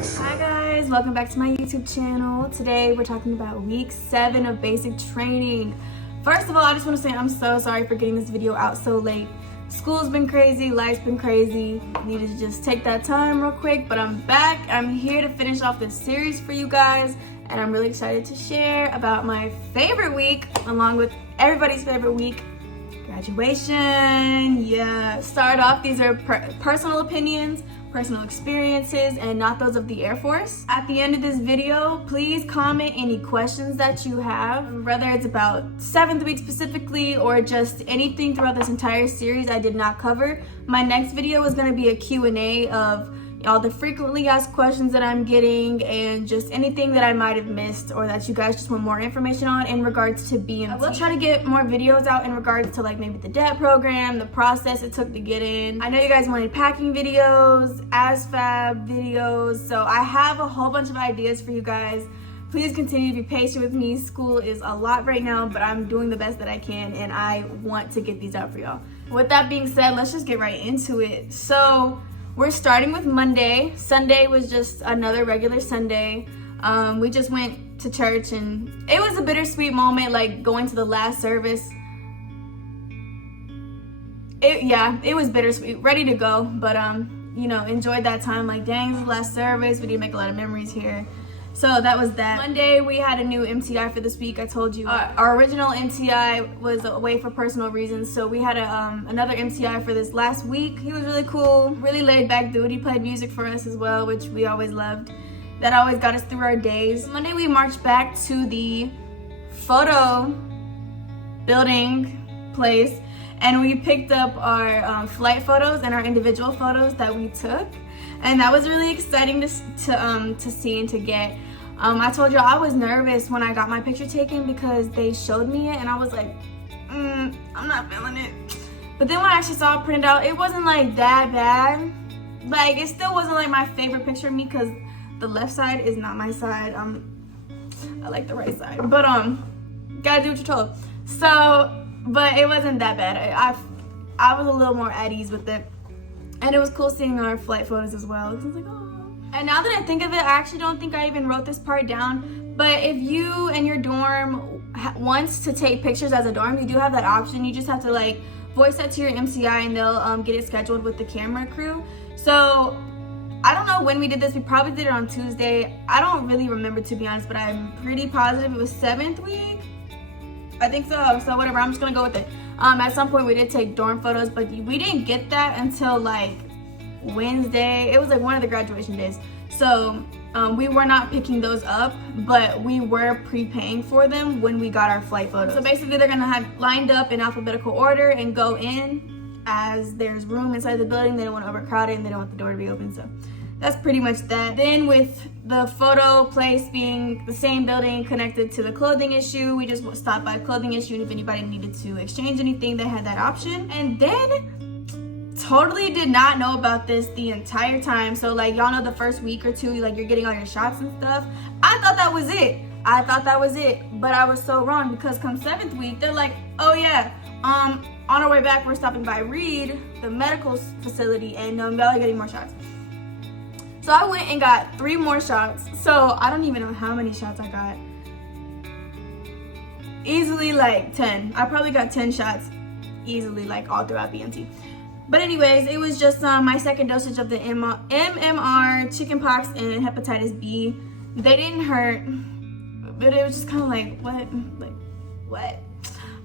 Hi guys, welcome back to my YouTube channel. Today we're talking about week 7 of basic training. First of all, I just want to say I'm so sorry for getting this video out so late. School's been crazy, life's been crazy. Needed to just take that time real quick, but I'm back. I'm here to finish off this series for you guys, and I'm really excited to share about my favorite week along with everybody's favorite week, graduation. Yeah, start off, these are personal opinions, personal experiences, and not those of the Air Force. At the end of this video, please comment any questions that you have, whether it's about 7th week specifically or just anything throughout this entire series I did not cover. My next video is going to be a Q&A of all the frequently asked questions that I'm getting and just anything that I might have missed or that you guys just want more information on in regards to BMT. I will try to get more videos out in regards to like maybe the DET program, the process it took to get in. I know you guys wanted packing videos, ASFAB videos, so I have a whole bunch of ideas for you guys. Please continue to be patient with me. School is a lot right now, but I'm doing the best that I can and I want to get these out for y'all. With that being said, let's just get right into it. So we're starting with Monday. Sunday was just another regular Sunday. We just went to church and it was a bittersweet moment, like going to the last service. It was bittersweet, ready to go, but you know, enjoyed that time. Like, dang, it's the last service. We did make a lot of memories here. So that was that. Monday, we had a new MTI for this week. I told you our original MTI was away for personal reasons, so we had another MTI for this last week. He was really cool, really laid back dude. He played music for us as well, which we always loved. That always got us through our days. Monday, we marched back to the photo building place, and we picked up our flight photos and our individual photos that we took. And that was really exciting to see and to get. I told you I was nervous when I got my picture taken because they showed me it and I was like, I'm not feeling it. But then when I actually saw it printed out, it wasn't like that bad. Like, it still wasn't like my favorite picture of me because the left side is not my side. I like the right side, but gotta do what you're told. So, but it wasn't that bad. I was a little more at ease with it. And it was cool seeing our flight photos as well. I was like, oh. And now that I think of it, I actually don't think I even wrote this part down. But if you and your dorm wants to take pictures as a dorm, you do have that option. You just have to like voice that to your MCI and they'll get it scheduled with the camera crew. So I don't know when we did this. We probably did it on Tuesday. I don't really remember, to be honest, but I'm pretty positive it was 7th week. I think so. So whatever, I'm just gonna go with it. At some point we did take dorm photos, but we didn't get that until like Wednesday. It was like one of the graduation days. So we were not picking those up, but we were prepaying for them when we got our flight photos. So basically they're gonna have lined up in alphabetical order and go in as there's room inside the building. They don't want to overcrowd it and they don't want the door to be open. So that's pretty much that. Then with the photo place being the same building connected to the clothing issue, we just stopped by clothing issue, and if anybody needed to exchange anything, they had that option. And then totally did not know about this the entire time. So like, y'all know the first week or two, like you're getting all your shots and stuff. I thought that was it. But I was so wrong, because come 7th week, they're like, oh yeah, on our way back, we're stopping by Reed, the medical facility, and y'all are getting more shots. So I went and got 3 more shots. So I don't even know how many shots I got. Easily like 10. I probably got 10 shots easily, like all throughout BMT. But anyways, it was just my second dosage of the MMR, chickenpox, and hepatitis B. They didn't hurt, but it was just kind of like, what? Like, what?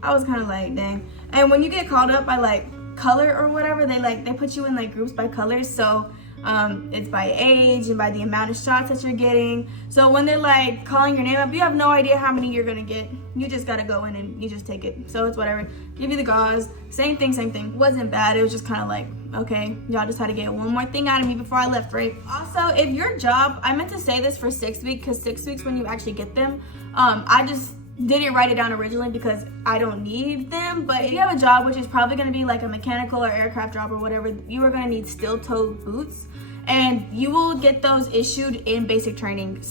I was kind of like, dang. And when you get called up by like color or whatever, they put you in like groups by colors. So it's by age and by the amount of shots that you're getting. So when they're like calling your name up, you have no idea how many you're gonna get. You just gotta go in and you just take it. So it's whatever. Give you the gauze. Same thing. Wasn't bad. It was just kind of like, okay, y'all just had to get one more thing out of me before I left, right? Also, if your job, I meant to say this for 6th week, because 6 weeks when you actually get them, I just didn't write it down originally because I don't need them. But if you have a job, which is probably going to be like a mechanical or aircraft job or whatever, you are going to need steel-toed boots, and you will get those issued in basic training.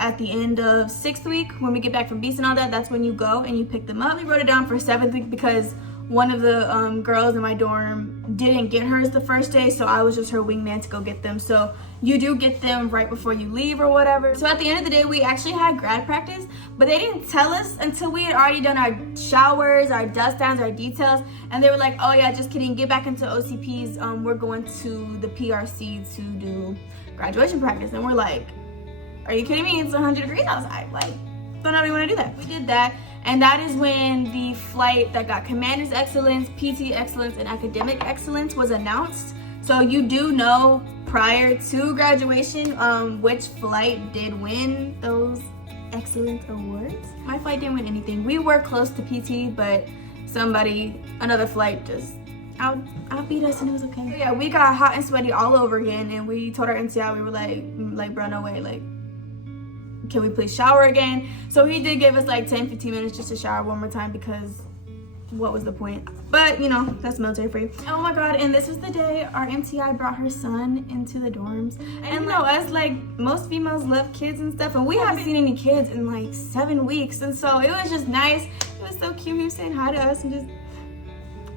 At the end of 6th week, when we get back from beast and all that, that's when you go and you pick them up. We wrote it down for 7th week because one of the girls in my dorm didn't get hers the first day, so I was just her wingman to go get them. So you do get them right before you leave or whatever. So at the end of the day, we actually had grad practice, but they didn't tell us until we had already done our showers, our dust downs, our details, and they were like, oh yeah, just kidding, get back into OCPs. We're going to the PRC to do graduation practice. And we're like, are you kidding me? It's 100 degrees outside. Like, don't nobody want to do that. We did that, and that is when the flight that got Commander's Excellence, PT Excellence, and Academic Excellence was announced. So you do know prior to graduation which flight did win those excellence awards. My flight didn't win anything. We were close to PT, but another flight just outbeat us, and it was okay. So yeah, we got hot and sweaty all over again, and we told our MTI, we were like, bro, no way, like, can we please shower again? So he did give us like 10-15 minutes just to shower one more time, because what was the point? But you know, that's military for you. Oh my god, and this was the day our MTI brought her son into the dorms. And you know, us, like, most females love kids and stuff, and we haven't seen any kids in like 7 weeks, and so it was just nice. It was so cute. He was saying hi to us, and just,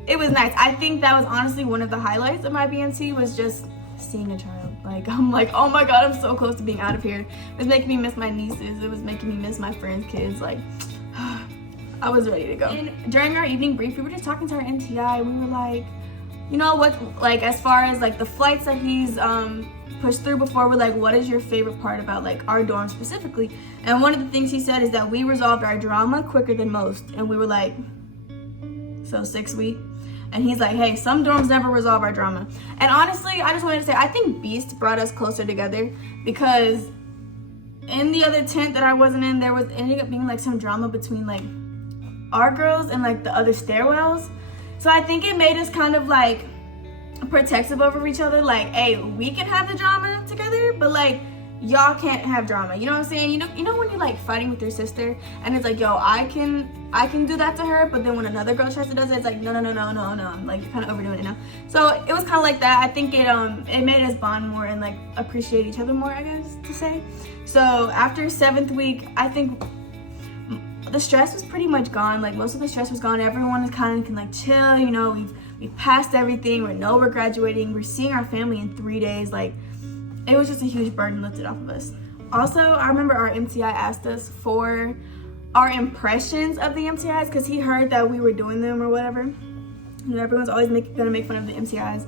it was nice. I think that was honestly one of the highlights of my BMT, was just seeing a child. Like, I'm like, oh my god, I'm so close to being out of here. It was making me miss my nieces. It was making me miss my friends' kids. Like, I was ready to go. And during our evening brief, we were just talking to our MTI. We were like, you know what, like, as far as like the flights that he's pushed through before, we're like, what is your favorite part about like our dorm specifically? And one of the things he said is that we resolved our drama quicker than most. And we were like, so 6 weeks? And he's like, hey, some dorms never resolve our drama. And honestly, I just wanted to say, I think Beast brought us closer together, because in the other tent that I wasn't in, there was ending up being like some drama between like our girls and like the other stairwells. So I think it made us kind of like protective over each other. Like, hey, we can have the drama together, but like, y'all can't have drama. You know what I'm saying? You know when you're like fighting with your sister, and it's like, yo, I can do that to her, but then when another girl tries to do it, it's like, no, like, you're kind of overdoing it now. So it was kind of like that. I think it made us bond more and like appreciate each other more, I guess to say. So after 7th week, I think the stress was pretty much gone. Like, most of the stress was gone. Everyone is kind of can like chill. You know, we've passed everything. We're graduating. We're seeing our family in 3 days. Like, it was just a huge burden lifted off of us. Also, I remember our MTI asked us for our impressions of the MTIs, because he heard that we were doing them or whatever. You know, everyone's always gonna make fun of the MTIs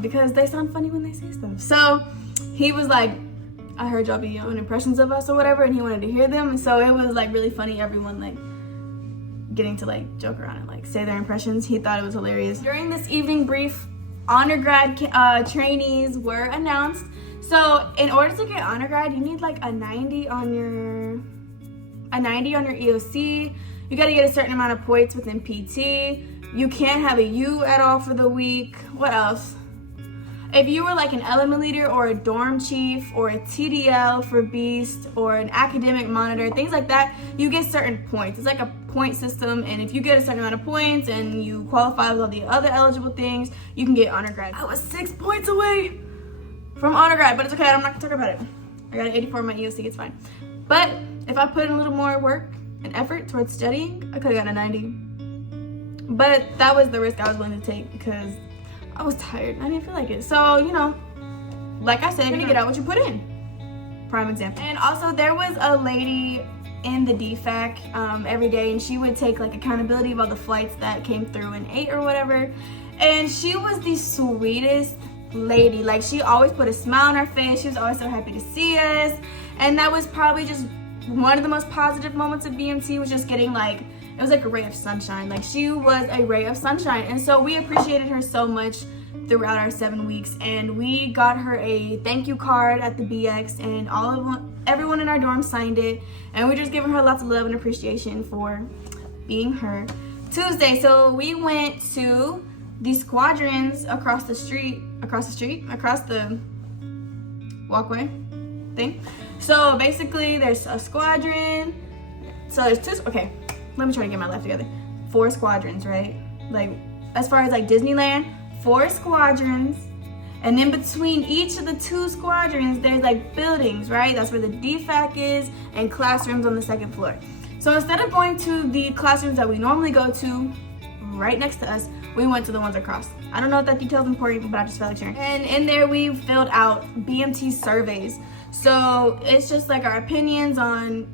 because they sound funny when they say stuff. So he was like, I heard y'all be doing impressions of us or whatever, and he wanted to hear them. And so it was like really funny, everyone like getting to like joke around and like say their impressions. He thought it was hilarious. During this evening brief, honor grad trainees were announced. So in order to get honor grad, you need like a 90 on your EOC. You got to get a certain amount of points within PT. You can't have a U at all for the week. What else? If you were like an element leader or a dorm chief or a TDL for Beast or an academic monitor, things like that, you get certain points. It's like a point system, and if you get a certain amount of points and you qualify with all the other eligible things, you can get honor grad. I was 6 points away from honor grad, but it's okay, I'm not gonna talk about it. I got an 84 on my EOC, it's fine. But if I put in a little more work and effort towards studying, I could have gotten a 90. But that was the risk I was willing to take, because I was tired. I didn't feel like it. So, you know, like I said, you're gonna get out what you put in. Prime example. And also, there was a lady in the DFAC every day, and she would take like accountability of all the flights that came through and ate or whatever. And she was the sweetest lady. Like, she always put a smile on her face. She was always so happy to see us. And that was probably just one of the most positive moments of BMT, was just getting like, it was like a ray of sunshine. Like, she was a ray of sunshine. And so we appreciated her so much throughout our 7 weeks. And we got her a thank you card at the BX, and everyone in our dorm signed it. And we're just giving her lots of love and appreciation for being her. Tuesday, so we went to the squadrons across the walkway thing. So basically there's a squadron. So there's two, okay, let me try to get my life together. 4 squadrons, right? Like, as far as like Disneyland, 4 squadrons. And in between each of the 2 squadrons, there's like buildings, right? That's where the DFAC is, and classrooms on the 2nd floor. So instead of going to the classrooms that we normally go to right next to us, we went to the ones across. I don't know if that detail is important, but I just felt like sharing. And in there, we filled out BMT surveys. So it's just like our opinions on,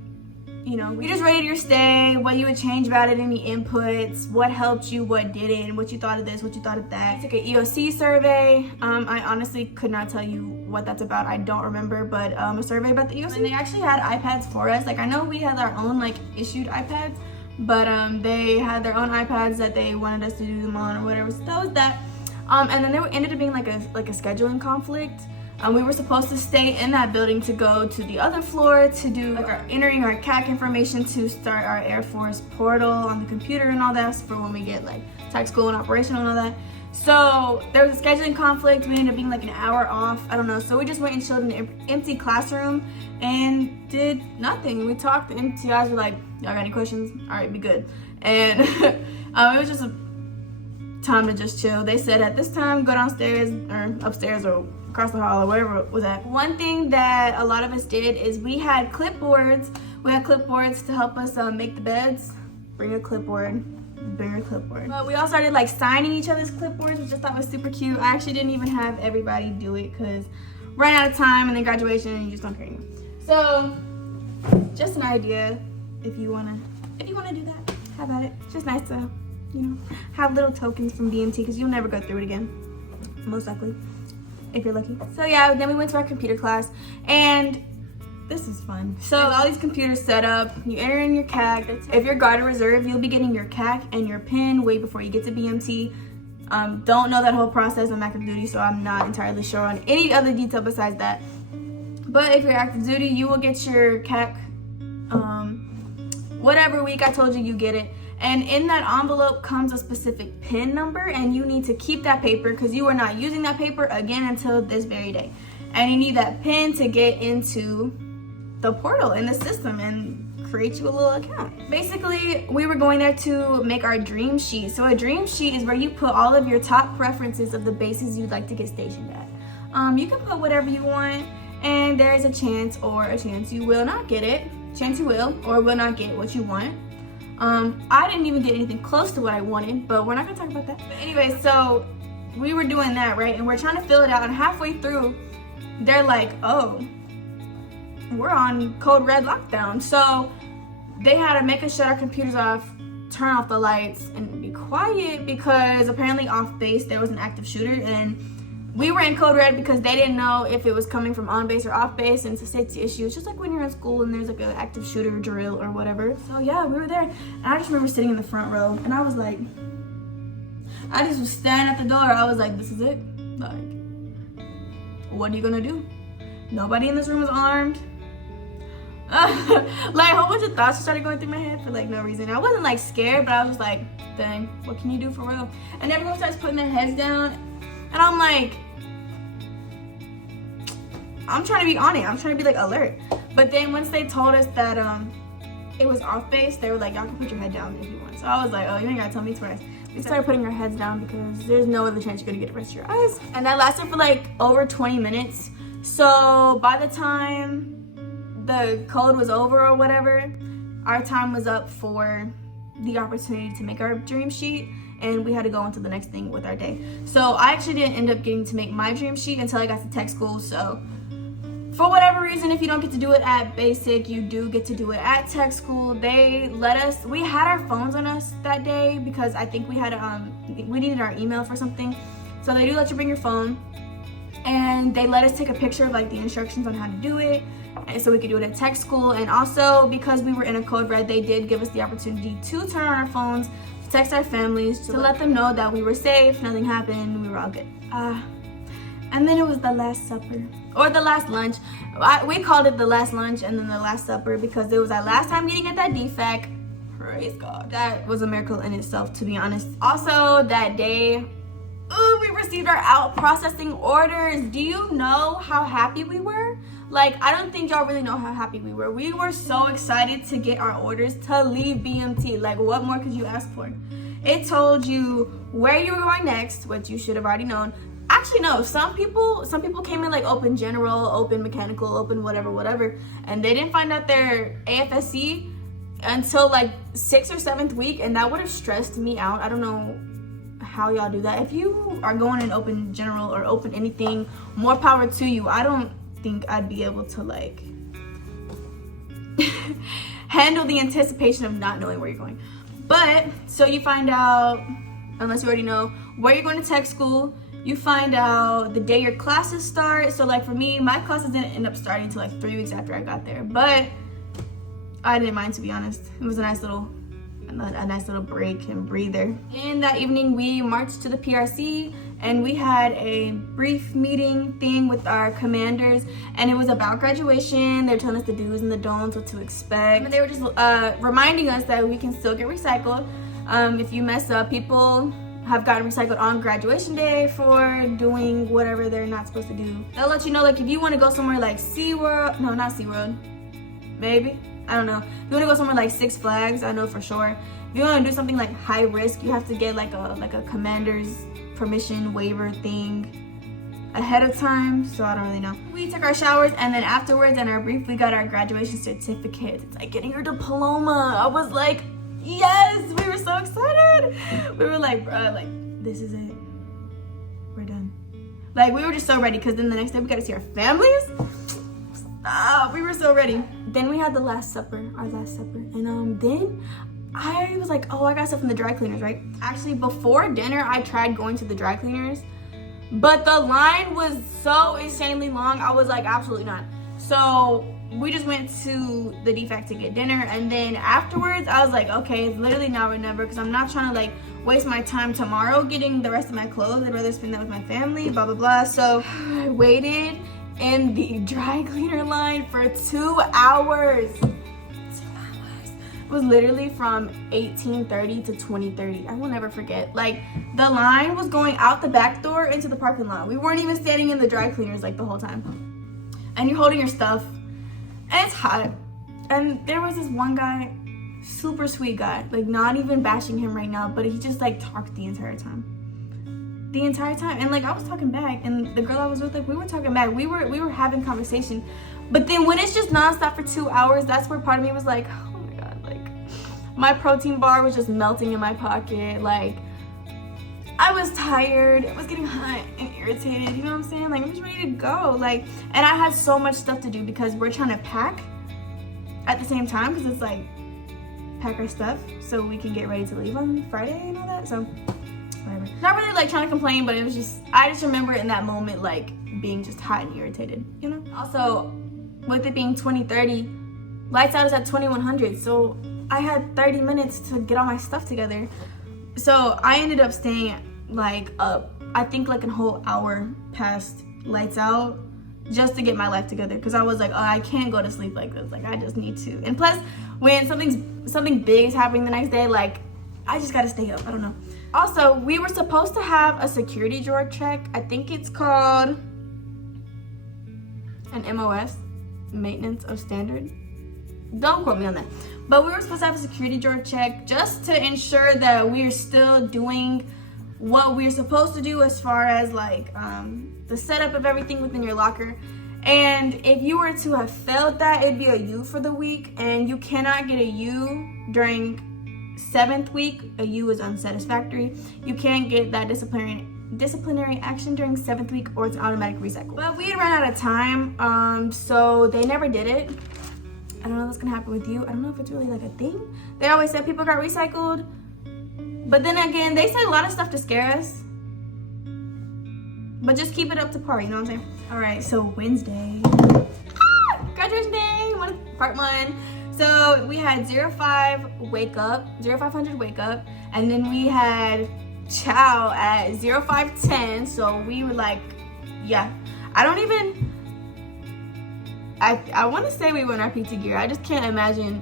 you know, we just rated your stay, what you would change about it, any inputs, what helped you, what didn't, what you thought of this, what you thought of that. I took an EOC survey. I honestly could not tell you what that's about. I don't remember, but a survey about the EOC. And they actually had iPads for us. Like, I know we had our own like issued iPads, but they had their own iPads that they wanted us to do them on or whatever. So that was that. And then there ended up being like a scheduling conflict. We were supposed to stay in that building to go to the other floor to do like our entering our CAC information to start our Air Force portal on the computer and all that for when we get like tech school and operational and all that. So there was a scheduling conflict. We ended up being like an hour off. I don't know. So we just went and chilled in an empty classroom and did nothing. We talked and you guys were like, y'all got any questions? All right, be good. And it was just a time to just chill. They said at this time, go downstairs or upstairs or across the hall or wherever it was at. One thing that a lot of us did is we had clipboards. We had clipboards to help us make the beds. Bring a clipboard. Bring your clipboard. But we all started like signing each other's clipboards, which I thought was super cute. I actually didn't even have everybody do it because ran out of time and then graduation and you just don't care anymore. So just an idea if you wanna do that, have at it. It's just nice to, you know, have little tokens from BMT because you'll never go through it again, most likely, if you're lucky. So yeah, then we went to our computer class and this is fun. So all these computers set up, you enter in your CAC. If you're Guard or Reserve, you'll be getting your CAC and your PIN way before you get to BMT. Don't know that whole process. I'm active duty, so I'm not entirely sure on any other detail besides that. But if you're active duty, you will get your CAC whatever week I told you, you get it. And in that envelope comes a specific PIN number, and you need to keep that paper because you are not using that paper again until this very day. And you need that PIN to get into the portal in the system and create you a little account. Basically, we were going there to make our dream sheet. So a dream sheet is where you put all of your top preferences of the bases you'd like to get stationed at. You can put whatever you want, and there is a chance you will not get it. Chance you will or will not get what you want. I didn't even get anything close to what I wanted, but we're not gonna talk about that. But anyway, so we were doing that, right? And we're trying to fill it out, and halfway through, they're like, oh, we're on code red lockdown. So they had to make us shut our computers off, turn off the lights, and be quiet because apparently off base there was an active shooter, and we were in code red because they didn't know if it was coming from on base or off base, and it's a safety issue. It's just like when you're in school and there's like an active shooter drill or whatever. So yeah, we were there, and I just remember sitting in the front row, and I was like, I just was standing at the door. I was like, this is it. Like, what are you gonna do? Nobody in this room is armed. Like a whole bunch of thoughts started going through my head for like no reason. I wasn't like scared, but I was just like, dang, what can you do for real? And everyone starts putting their heads down, and I'm like, I'm trying to be on it. I'm trying to be like alert. But then once they told us that it was off base, they were like, y'all can put your head down if you want. So I was like, oh, you ain't gotta tell me twice. We started putting our heads down because there's no other chance you're gonna get the rest of your eyes. And that lasted for like over 20 minutes. So by the time the code was over or whatever, our time was up for the opportunity to make our dream sheet, and we had to go on to the next thing with our day. So I actually didn't end up getting to make my dream sheet until I got to tech school. So for whatever reason, if you don't get to do it at basic, you do get to do it at tech school. They let us, we had our phones on us that day because I think we had we needed our email for something. So they do let you bring your phone, and they let us take a picture of like the instructions on how to do it, and so we could do it at tech school. And also because we were in a code red, they did give us the opportunity to turn on our phones, to text our families, to let them know that we were safe, nothing happened, we were all good. And then it was the Last Supper, or the last lunch. We called it the last lunch and then the Last Supper because it was our last time getting at that defect. Praise God. That was a miracle in itself, to be honest. Also that day, we received our out processing orders. Do you know how happy we were? Like, I don't think y'all really know how happy we were. We were so excited to get our orders to leave BMT. Like, what more could you ask for? It told you where you were going next, which you should have already known. Actually, no, some people came in like open general, open mechanical, open whatever, and they didn't find out their AFSC until like 6th or 7th week, and that would have stressed me out. I don't know how y'all do that. If you are going in open general or open anything, more power to you. I don't think I'd be able to like handle the anticipation of not knowing where you're going. But so you find out, unless you already know, where you're going to tech school. You find out the day your classes start. So like for me, my classes didn't end up starting until like 3 weeks after I got there, but I didn't mind, to be honest. It was a nice little break and breather. And that evening we marched to the PRC, and we had a brief meeting thing with our commanders, and it was about graduation. They're telling us the do's and the don'ts, what to expect. And they were just reminding us that we can still get recycled. If you mess up, people have gotten recycled on graduation day for doing whatever they're not supposed to do. They'll let you know, like, if you want to go somewhere like SeaWorld, no, not SeaWorld, maybe, I don't know. If you want to go somewhere like Six Flags, I know for sure. If you want to do something like high risk, you have to get like a commander's permission waiver thing ahead of time, so I don't really know. We took our showers, and then afterwards in our brief, we got our graduation certificate. It's like getting your diploma. I was like, yes, we were so excited. We were like, bruh, like, this is it. We're done. Like, we were just so ready, because then the next day we got to see our families. We were so ready. Then we had the Last Supper, our Last Supper. And then I was like, oh, I got stuff from the dry cleaners, right? Actually, before dinner, I tried going to the dry cleaners, but the line was so insanely long. I was like, absolutely not. So we just went to the defect to get dinner, and then afterwards I was like, okay, it's literally now or never, because I'm not trying to like waste my time tomorrow getting the rest of my clothes. I'd rather spend that with my family, blah blah blah. So I waited in the dry cleaner line for 2 hours. 2 hours. It was literally from 18:30 to 20:30. I will never forget. Like, the line was going out the back door into the parking lot. We weren't even standing in the dry cleaners like the whole time. And you're holding your stuff, and it's hot. And there was this one guy, super sweet guy, like, not even bashing him right now, but he just like talked the entire time. And like, I was talking back, and the girl I was with, like, we were talking back. We were having conversation. But then when it's just nonstop for 2 hours, that's where part of me was like, oh my god, like, my protein bar was just melting in my pocket. Like, I was tired. It was getting hot and irritated. You know what I'm saying? Like, I'm just ready to go. Like, and I had so much stuff to do because we're trying to pack at the same time, because it's like, pack our stuff so we can get ready to leave on Friday and all that. So whatever. Not really like trying to complain, but it was just, I just remember in that moment like being just hot and irritated, you know? Also, with it being 20:30, lights out is at 2100, so I had 30 minutes to get all my stuff together. So I ended up staying like up, I think like a whole hour past lights out, just to get my life together, because I was like, oh, I can't go to sleep like this. Like, I just need to. And plus, when something big is happening the next day, like, I just gotta stay up. I don't know. Also, we were supposed to have a security drawer check. I think it's called an MOS, Maintenance of Standard. Don't quote me on that. But we were supposed to have a security drawer check just to ensure that we're still doing what we're supposed to do as far as like the setup of everything within your locker. And if you were to have failed that, it'd be a U for the week, and you cannot get a U during 7th week. A U is unsatisfactory. You can't get that disciplinary action during 7th week, or it's automatic recycle. But we had run out of time, so they never did it. I don't know what's gonna happen with you. I don't know if it's really like a thing. They always said people got recycled, but then again, they said a lot of stuff to scare us. But just keep it up to par, you know what I'm saying? All right, so Wednesday, graduation day, part 1. So we had 0500 wake up, and then we had chow at 0510. So we were like, yeah, I want to say we were in our PT gear. I just can't imagine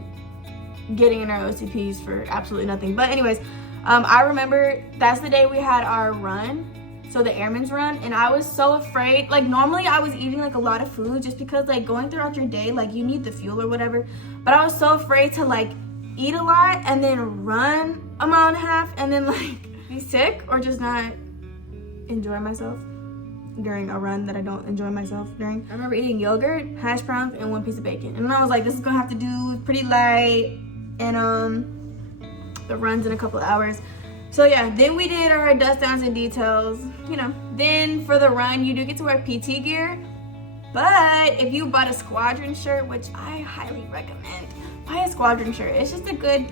getting in our OCPs for absolutely nothing. But anyways, I remember that's the day we had our run. So the Airman's run, and I was so afraid. Like, normally I was eating like a lot of food just because like going throughout your day, like you need the fuel or whatever. But I was so afraid to like eat a lot and then run a mile and a half and then like be sick or just not enjoy myself during a run that I don't enjoy myself during. I remember eating yogurt, hash browns, and 1 piece of bacon. And I was like, this is gonna have to do pretty light. and the run's in a couple of hours. So yeah, then we did our dust downs and details, you know. Then for the run, you do get to wear PT gear, but if you bought a squadron shirt, which I highly recommend, buy a squadron shirt. It's just a good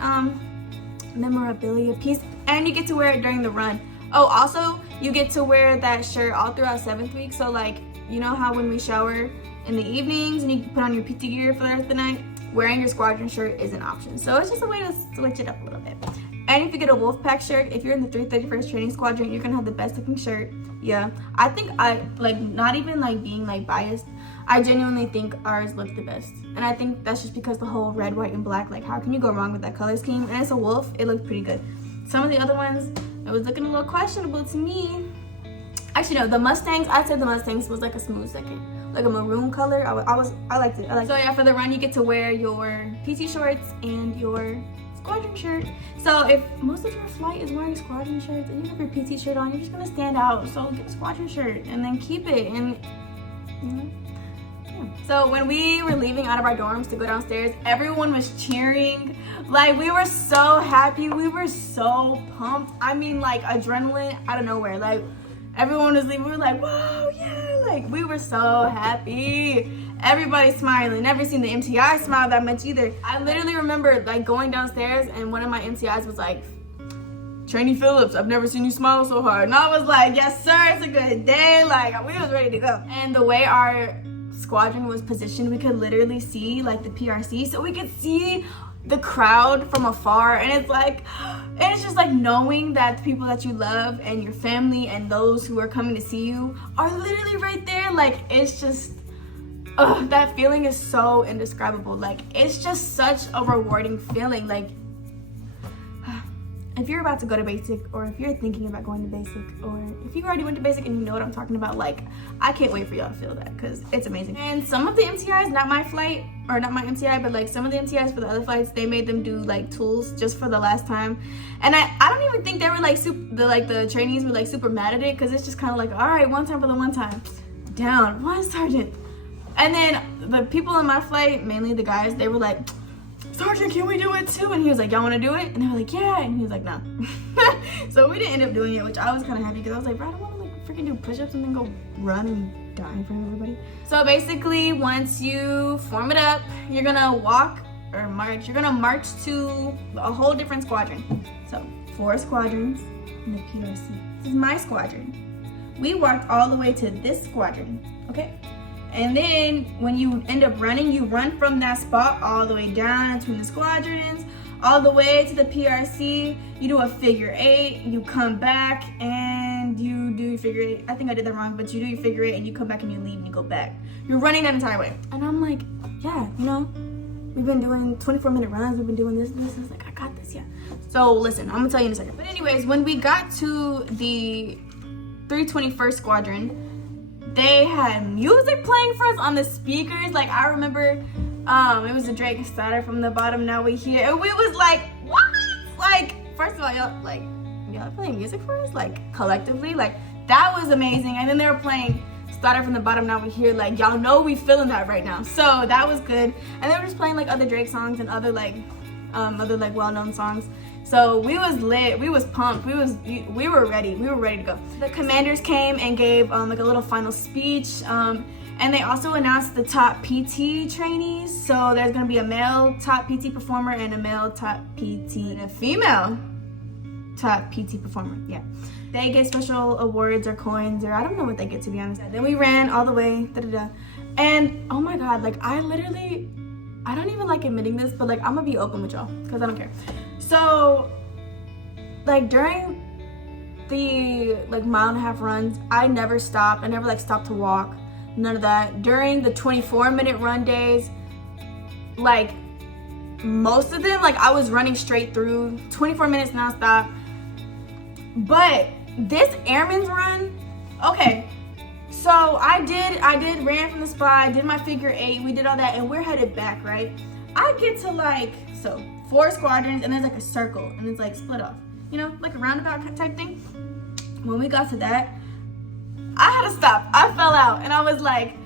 memorabilia piece, and you get to wear it during the run. Oh, also, you get to wear that shirt all throughout 7th week. So like, you know how when we shower in the evenings and you put on your PT gear for the rest of the night, wearing your squadron shirt is an option. So it's just a way to switch it up a little bit. And if you get a Wolfpack shirt, if you're in the 331st Training Squadron, you're gonna have the best looking shirt. Yeah, I think not even like being like biased, I genuinely think ours look the best. And I think that's just because the whole red, white, and black, like how can you go wrong with that color scheme? And it's a wolf, it looked pretty good. Some of the other ones, it was looking a little questionable to me. Actually, no, the Mustangs, I'd say the Mustangs was like a smooth second. Like a maroon color, I liked it. So yeah, for the run, you get to wear your PT shorts and your squadron shirt. So if most of your flight is wearing squadron shirts and you have your PT shirt on, you're just gonna stand out. So get a squadron shirt and then keep it. And you know, yeah. So when we were leaving out of our dorms to go downstairs, everyone was cheering. Like we were so happy, we were so pumped. I mean, like adrenaline out of nowhere. Like everyone was leaving, we were like, whoa, yeah, like we were so happy. Everybody smiling. Never seen the MTI smile that much either. I literally remember like going downstairs and one of my MTIs was like, Trainee Phillips, I've never seen you smile so hard. And I was like, yes sir, it's a good day. Like we was ready to go. And the way our squadron was positioned, we could literally see like the PRC. So we could see the crowd from afar, and it's just like knowing that the people that you love and your family and those who are coming to see you are literally right there. Like it's just, that feeling is so indescribable. Like it's just such a rewarding feeling. Like if you're about to go to basic, or if you're thinking about going to basic, or if you already went to basic and you know what I'm talking about, like I can't wait for y'all to feel that, because it's amazing. And some of the MTIs, not my flight, or not my MTI, but like some of the MTIs for the other flights, they made them do like tools just for the last time. And I don't even think they were like the trainees were like super mad at it, because it's just kind of like, all right, one time for the one time. Down, one sergeant. And then the people on my flight, mainly the guys, they were like, Sergeant, can we do it too? And he was like, y'all want to do it? And they were like, yeah. And he was like, no. So we didn't end up doing it, which I was kind of happy, because I was like, bro, I don't want to like freaking do push-ups and then go run and die in front of everybody. So basically, once you form it up, you're gonna walk or march. You're gonna march to a whole different squadron. So 4 squadrons in the PRC. This is my squadron. We walked all the way to this squadron, okay? And then when you end up running, you run from that spot all the way down between the squadrons, all the way to the PRC. You do a figure 8, you come back and you do your figure 8. I think I did that wrong, but you do your figure 8 and you come back and you leave and you go back. You're running that entire way. And I'm like, yeah, you know, we've been doing 24-minute runs, we've been doing this and this. And it's like, I got this, yeah. So listen, I'm gonna tell you in a second. But anyways, when we got to the 321st Squadron, they had music playing for us on the speakers. Like I remember, it was a Drake Starter from the bottom, now we here. And we was like, what? Like, first of all, y'all playing music for us? Like collectively, like that was amazing. And then they were playing Starter from the bottom, now we here. Like y'all know we feeling that right now. So that was good. And they were just playing like other Drake songs and other well-known songs. So we was lit, we was pumped, we were ready to go. The commanders came and gave like a little final speech, and they also announced the top PT trainees. So there's gonna be a male top PT performer and a male top PT and a female top PT performer, yeah. They get special awards or coins, or I don't know what they get, to be honest. Then we ran all the way, and oh my God, like I don't even like admitting this, but like I'm gonna be open with y'all, because I don't care. So like during the like 1.5 runs, I never stopped. I never like stopped to walk, none of that. During the 24-minute run days, like most of them, like I was running straight through 24 minutes nonstop. But this Airman's run, okay, so I ran from the spot, I did my figure 8, we did all that, and we're headed back, right? I get to like, so 4 squadrons, and there's like a circle, and it's like split off, you know, like a roundabout type thing. When we got to that, I had to stop. I fell out, and I was like,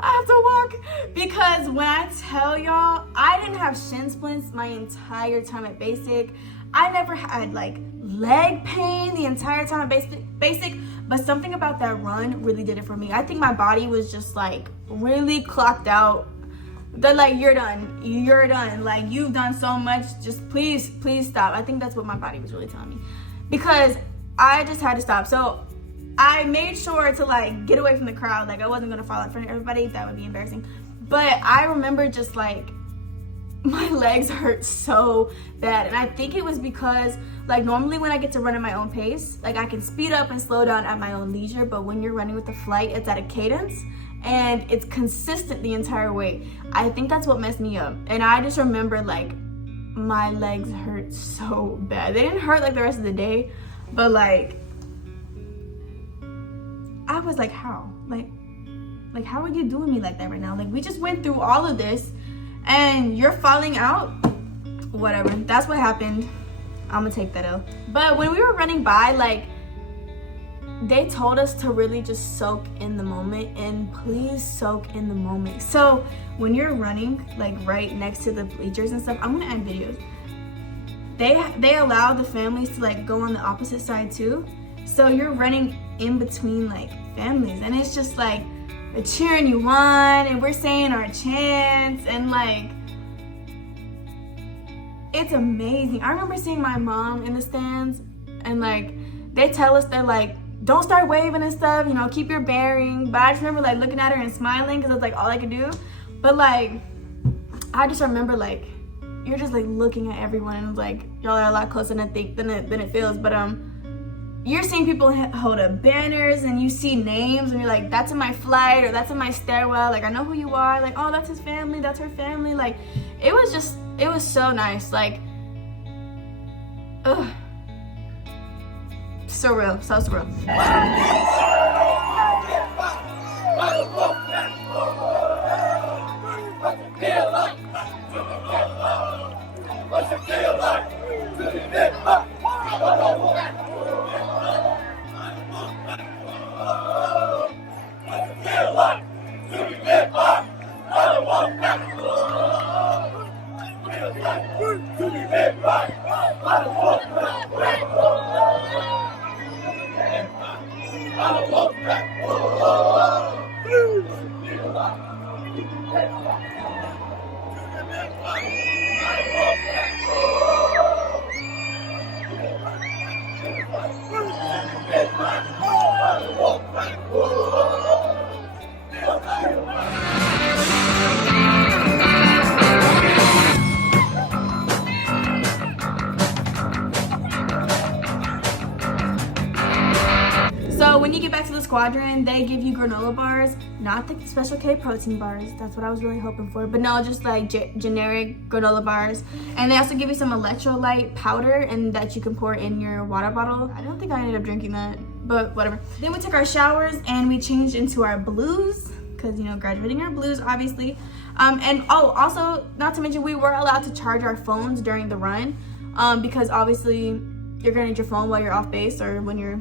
I have to walk. Because when I tell y'all, I didn't have shin splints my entire time at basic. I never had like leg pain the entire time at basic, but something about that run really did it for me. I think my body was just like really clocked out. They're like, you're done, like you've done so much, just please stop. I think that's what my body was really telling me, because I just had to stop. So I made sure to like get away from the crowd. Like I wasn't gonna fall in front of everybody, that would be embarrassing. But I remember just like my legs hurt so bad, and I think it was because like normally when I get to run at my own pace, like I can speed up and slow down at my own leisure, but when you're running with a flight, it's at a cadence and it's consistent the entire way. I think that's what messed me up. And I just remember like my legs hurt so bad. They didn't hurt like the rest of the day, but like I was like, how? Like how are you doing me like that right now? Like we just went through all of this and you're falling out? Whatever, that's what happened. I'm gonna take that L. But when we were running by, like they told us to really just soak in the moment, and please soak in the moment. So when you're running like right next to the bleachers and stuff, I'm gonna add videos. They allow the families to like go on the opposite side too. So you're running in between like families, and it's just like they're cheering you on, and we're saying our chants, and like it's amazing. I remember seeing my mom in the stands, and like they tell us, they're like, don't start waving and stuff, you know, keep your bearing. But I just remember like looking at her and smiling, because it's like all I could do. But like I just remember like you're just like looking at everyone, and like y'all are a lot closer than it feels. But you're seeing people hold up banners, and you see names, and you're like, that's in my flight, or that's in my stairwell, like I know who you are, like, oh, that's his family, that's her family. Like it was so nice. Like ugh, so real, so surreal. What's it feel like to be bit up? What's it feel like to be bit up? I don't want that. Feels like to be bit up. I don't want that. I don't want that. Feel like to be bit up. So when you get back to the squadron, they give you granola bars, not the Special K protein bars. That's what I was really hoping for, but no, just like generic granola bars. And they also give you some electrolyte powder, and that you can pour in your water bottle. I don't think I ended up drinking that, but whatever. Then we took our showers and we changed into our blues, because you know, graduating our blues obviously. And oh, also not to mention, we were allowed to charge our phones during the run, because obviously you're gonna need your phone while you're off base or when you're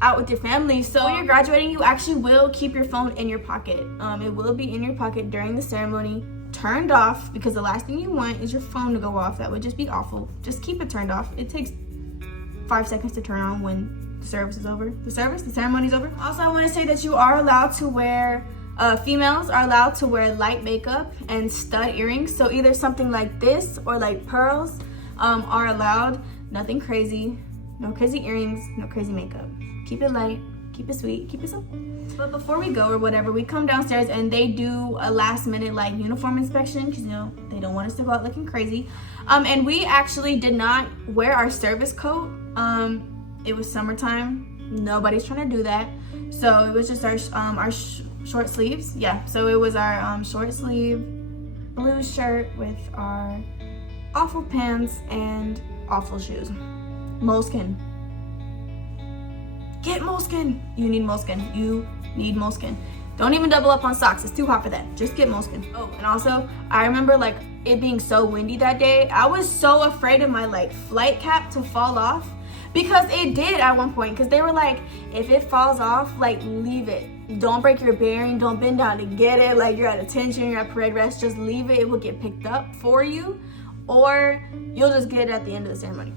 out with your family. So when you're graduating, you actually will keep your phone in your pocket. It will be in your pocket during the ceremony, turned off, because the last thing you want is your phone to go off. That would just be awful. Just keep it turned off. It takes 5 seconds to turn on when the service is over. The ceremony is over. Also, I want to say that you are allowed to wear, females are allowed to wear light makeup and stud earrings. So either something like this or like pearls are allowed. Nothing crazy. No crazy earrings, no crazy makeup. Keep it light, keep it sweet, keep it simple. But before we go or whatever, we come downstairs and they do a last minute like uniform inspection, because you know, they don't want us to go out looking crazy. And we actually did not wear our service coat. It was summertime, nobody's trying to do that. So it was just our short sleeves. Yeah, so it was our short sleeve blue shirt with our awful pants and awful shoes. Moleskin. Get moleskin. You need moleskin. You need moleskin. Don't even double up on socks. It's too hot for that. Just get moleskin. Oh, and also, I remember like it being so windy that day. I was so afraid of my like flight cap to fall off, because it did at one point. Because they were like, if it falls off, like leave it. don't break your bearing, don't bend down to get it, like you're at attention, you're at parade rest, just leave it, it will get picked up for you, or you'll just get it at the end of the ceremony.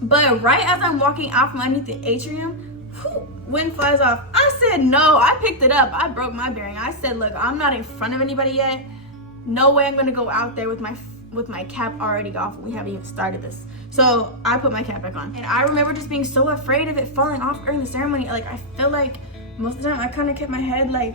But right as I'm walking out from underneath the atrium, wind flies off. I said no, I picked it up, I broke my bearing. I said, look, I'm not in front of anybody yet. No way I'm gonna go out there with my cap already off. We haven't even started this. So I put my cap back on. And I remember just being so afraid of it falling off during the ceremony. Like, I feel like most of the time I kind of kept my head like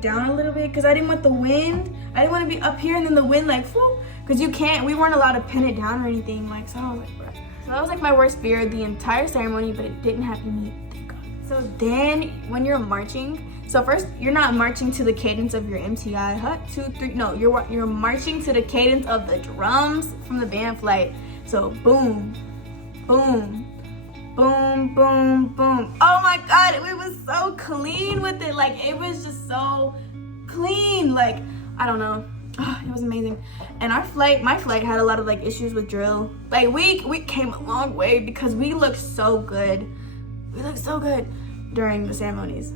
down a little bit because I didn't want the wind. I didn't want to be up here and then the wind like, whoo, because we weren't allowed to pin it down or anything. Like, so I was like, bruh. So that was like my worst fear the entire ceremony, but it didn't happen to me, thank God. So then when you're marching, so first you're not marching to the cadence of your MTI, hut, 2, 3, no, you're marching to the cadence of the drums from the band flight. So boom, boom, boom, boom, boom. Oh my God, it was so clean with it. Like, it was just so clean. Like, I don't know. It was amazing. And my flight had a lot of like issues with drill. Like, we came a long way because we looked so good. We looked so good during the ceremonies.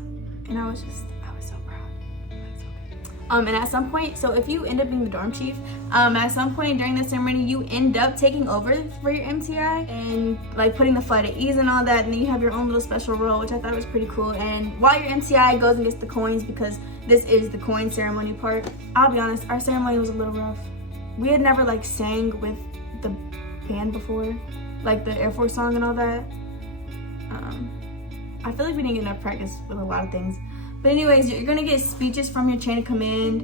And I was so proud. Like, so good. And at some point, so if you end up being the dorm chief, at some point during the ceremony, you end up taking over for your MTI and like putting the flight at ease and all that. And then you have your own little special role, which I thought was pretty cool. And while your MTI goes and gets the coins, because this is the coin ceremony part, I'll be honest, our ceremony was a little rough. We had never like sang with the band before, like the Air Force song and all that. I feel like we didn't get enough practice with a lot of things. But anyways, you're gonna get speeches from your chain of command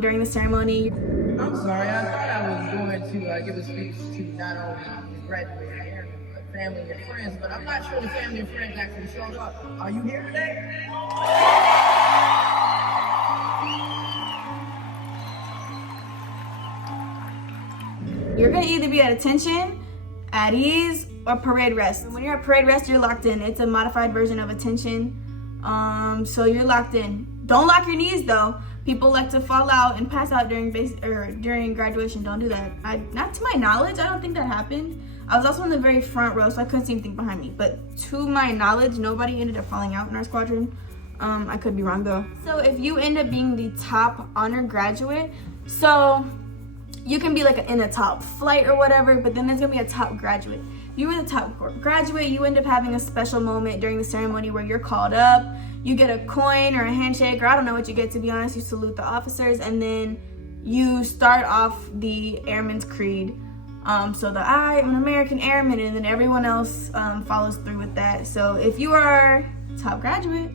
during the ceremony. I'm sorry, I thought I was going to give a speech to not only the graduated Airman, but family and friends, but I'm not sure the family and friends actually showed up. Are you here today? You're gonna either be at attention, at ease, or parade rest. When you're at parade rest, you're locked in. It's a modified version of attention. So you're locked in. Don't lock your knees though. People like to fall out and pass out during graduation. Don't do that. Not to my knowledge, I don't think that happened. I was also in the very front row, so I couldn't see anything behind me. But to my knowledge, nobody ended up falling out in our squadron. I could be wrong though. So if you end up being the top honor graduate, so you can be like in a top flight or whatever, but then there's gonna be a top graduate. If you were the top graduate, you end up having a special moment during the ceremony where you're called up, you get a coin or a handshake, or I don't know what you get, to be honest. You salute the officers, and then you start off the Airman's Creed. So I am an American Airman, and then everyone else follows through with that. So if you are top graduate,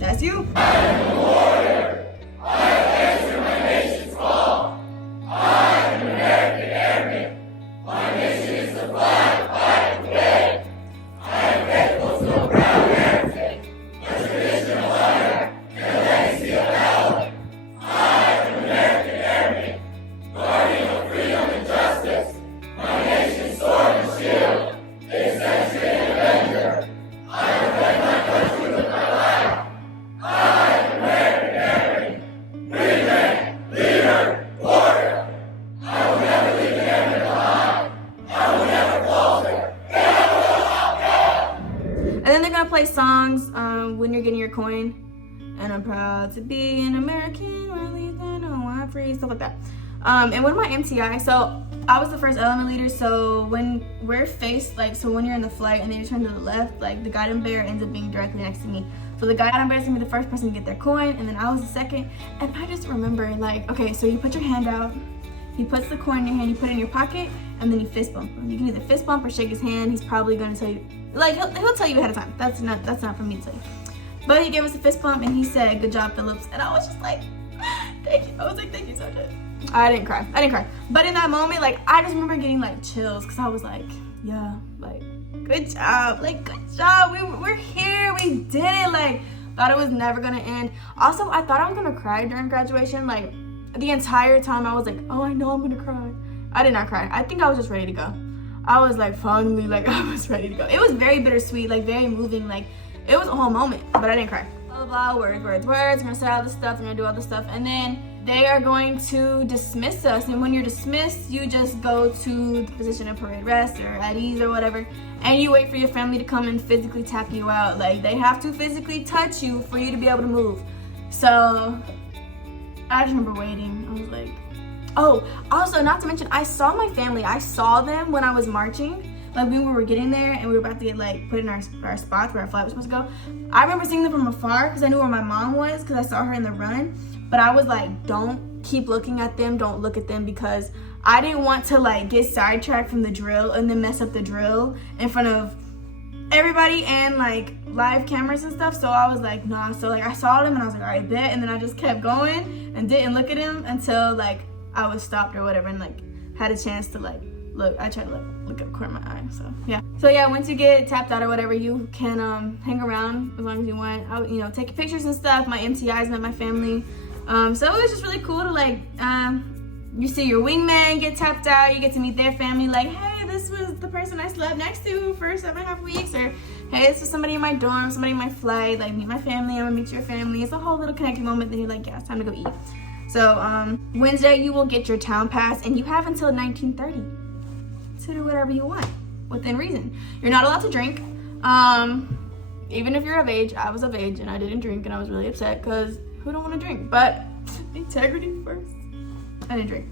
that's you. I am a warrior. I have answered my nation's call. I am an American Airman. My mission is to fly, fight, and beg. I am faithful to a proud heritage, a tradition of honor, and a legacy of valor. I am an American Airman, guardian of freedom and justice. My nation's sword and shield is century and avenger. I defend my country with my life. I am an American Airman, free man, leader, warrior. I will never leave the airmen behind. I will never falter. And then they're gonna play songs when you're getting your coin. And I'm proud to be an American, or at least I know I'm free, stuff like that. And with my MTI, so I was the first element leader, so when we're faced, like, so when you're in the flight and then you turn to the left, like the guiding bear ends up being directly next to me. So the guiding bear is gonna be the first person to get their coin, and then I was the second. And I just remember, like, okay, so you put your hand out, he puts the coin in your hand, you put it in your pocket, and then you fist bump him. You can either fist bump or shake his hand. He's probably gonna tell you, like, he'll tell you ahead of time. That's not for me to tell you. But he gave us a fist bump and he said, "Good job, Phillips." And I was just like, thank you. I was like, thank you so much. I didn't cry. But in that moment, like, I just remember getting like chills, because I was like, yeah, like, good job. Like, good job. We're here. We did it. Like, thought it was never gonna end. Also, I thought I was gonna cry during graduation. Like, the entire time I was like, oh, I know I'm gonna cry. I did not cry. I think I was just ready to go. I was like, finally, like, I was ready to go. It was very bittersweet, like, very moving. Like, it was a whole moment, but I didn't cry. Blah, blah, blah, words. We're gonna say all this stuff, we're gonna do all this stuff. And then they are going to dismiss us. And when you're dismissed, you just go to the position of parade rest or at ease or whatever, and you wait for your family to come and physically tap you out. Like, they have to physically touch you for you to be able to move. So I just remember waiting. I was like, oh, also, not to mention, I saw my family. I saw them when I was marching. Like, when we were getting there and we were about to get, like, put in our spots where our flight was supposed to go. I remember seeing them from afar because I knew where my mom was because I saw her in the run. But I was like, don't keep looking at them. Don't look at them, because I didn't want to, like, get sidetracked from the drill and then mess up the drill in front of everybody and, like, live cameras and stuff. So I was like, nah. So, like, I saw them and I was like, all right, bet. And then I just kept going and didn't look at him until, like, I was stopped or whatever and, like, had a chance to, like, look. I tried to look up the corner of my eye. So yeah, once you get tapped out or whatever, you can hang around as long as you want. I would, you know, take pictures and stuff. My MTIs met my family. So it was just really cool to, like, you see your wingman get tapped out. You get to meet their family. Like, hey, this was the person I slept next to for 7.5 weeks. Or, hey, this was somebody in my dorm, somebody in my flight. Like, meet my family. I'm gonna meet your family. It's a whole little connecting moment. Then you're like, yeah, it's time to go eat. So Wednesday, you will get your town pass, and you have until 1930 to do whatever you want within reason. You're not allowed to drink. Even if you're of age. I was of age and I didn't drink, and I was really upset because who don't want to drink? But integrity first. I didn't drink.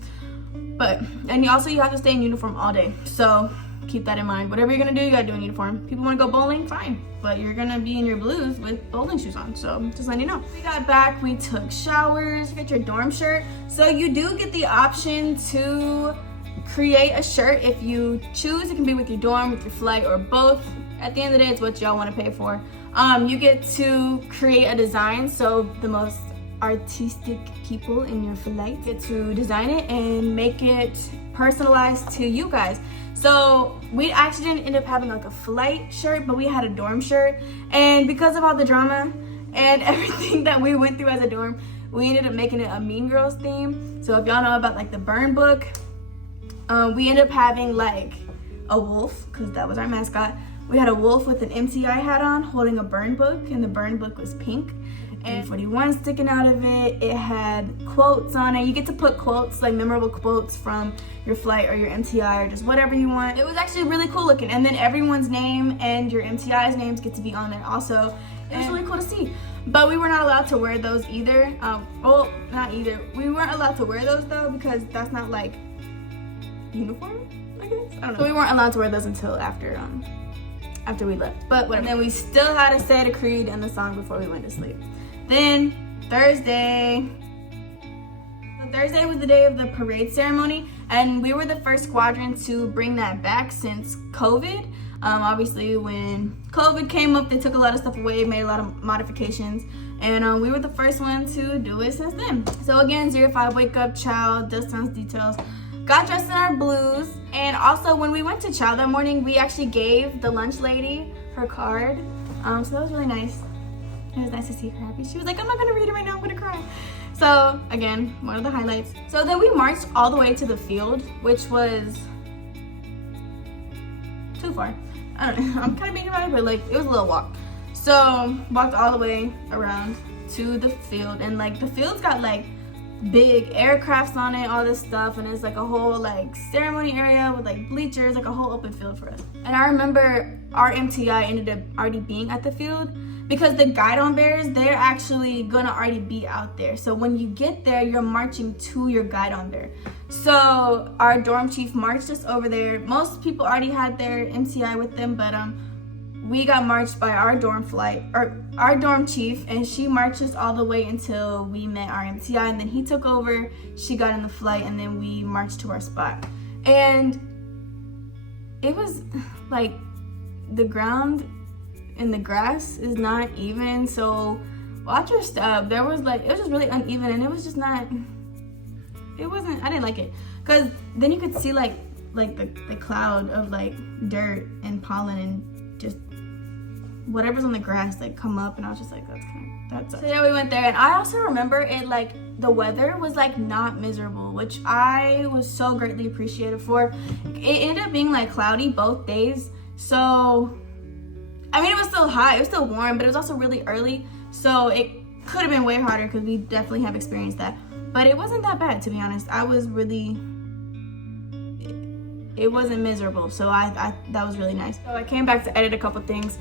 But, and you have to stay in uniform all day. So keep that in mind. Whatever you're gonna do, you gotta do in uniform. People wanna go bowling, fine. But you're gonna be in your blues with bowling shoes on. So just letting you know. We got back, we took showers, you get your dorm shirt. So you do get the option to create a shirt if you choose. It can be with your dorm, with your flight, or both. At the end of the day, it's what y'all want to pay for. You get to create a design, so the most artistic people in your flight get to design it and make it personalized to you guys. So we actually didn't end up having like a flight shirt, but we had a dorm shirt, and because of all the drama and everything that we went through as a dorm, we ended up making it a Mean Girls theme. So if y'all know about like the burn book, we ended up having like a wolf, because that was our mascot. We had a wolf with an MTI hat on holding a burn book, and the burn book was pink and 41 sticking out of it. It had quotes on it. You get to put quotes, like memorable quotes from your flight or your MTI or just whatever you want. It was actually really cool looking, and then everyone's name and your MTI's names get to be on there also. It was really cool to see. But we were not allowed to wear those either. Well, not either. We weren't allowed to wear those though, because that's not like uniform, I guess. I don't know. So we weren't allowed to wear those until after we left. But whatever. And then we still had to say the creed and the song before we went to sleep. Then Thursday was the day of the parade ceremony, and we were the first squadron to bring that back since COVID. Obviously when COVID came up, they took a lot of stuff away, made a lot of modifications, and we were the first one to do it since then. So again, 05, wake up, chow, dust sounds, details. Got dressed in our blues, and also when we went to chow that morning, we actually gave the lunch lady her card. So that was really nice. It was nice to see her happy. She was like, I'm not gonna read it right now, I'm gonna cry. So again, one of the highlights. So then we marched all the way to the field, which was too far. I don't know, I'm kind of being about it, but like it was a little walk. So walked all the way around to the field, and like the field's got like big aircrafts on it, all this stuff, and it's like a whole like ceremony area with like bleachers, like a whole open field for us. And I remember our MTI ended up already being at the field, because the guidon bearers, they're actually gonna already be out there. So when you get there, you're marching to your guidon bearer. So our dorm chief marched us over there. Most people already had their MTI with them, but we got marched by our dorm chief, and she marched us all the way until we met our MTI, and then he took over, she got in the flight, and then we marched to our spot. And it was like the ground and the grass is not even, so watch your step. There was like, it was just really uneven, and it was just not, it wasn't, I didn't like it, because then you could see like the cloud of like dirt and pollen and just whatever's on the grass like come up, and I was just like, that sucks. So yeah, we went there, and I also remember it like the weather was like not miserable, which I was so greatly appreciative for. It ended up being like cloudy both days, so I mean, it was still hot, it was still warm, but it was also really early, so it could have been way hotter, because we definitely have experienced that. but it wasn't that bad, to be honest. It wasn't miserable, so that was really nice. So I came back to edit a couple things.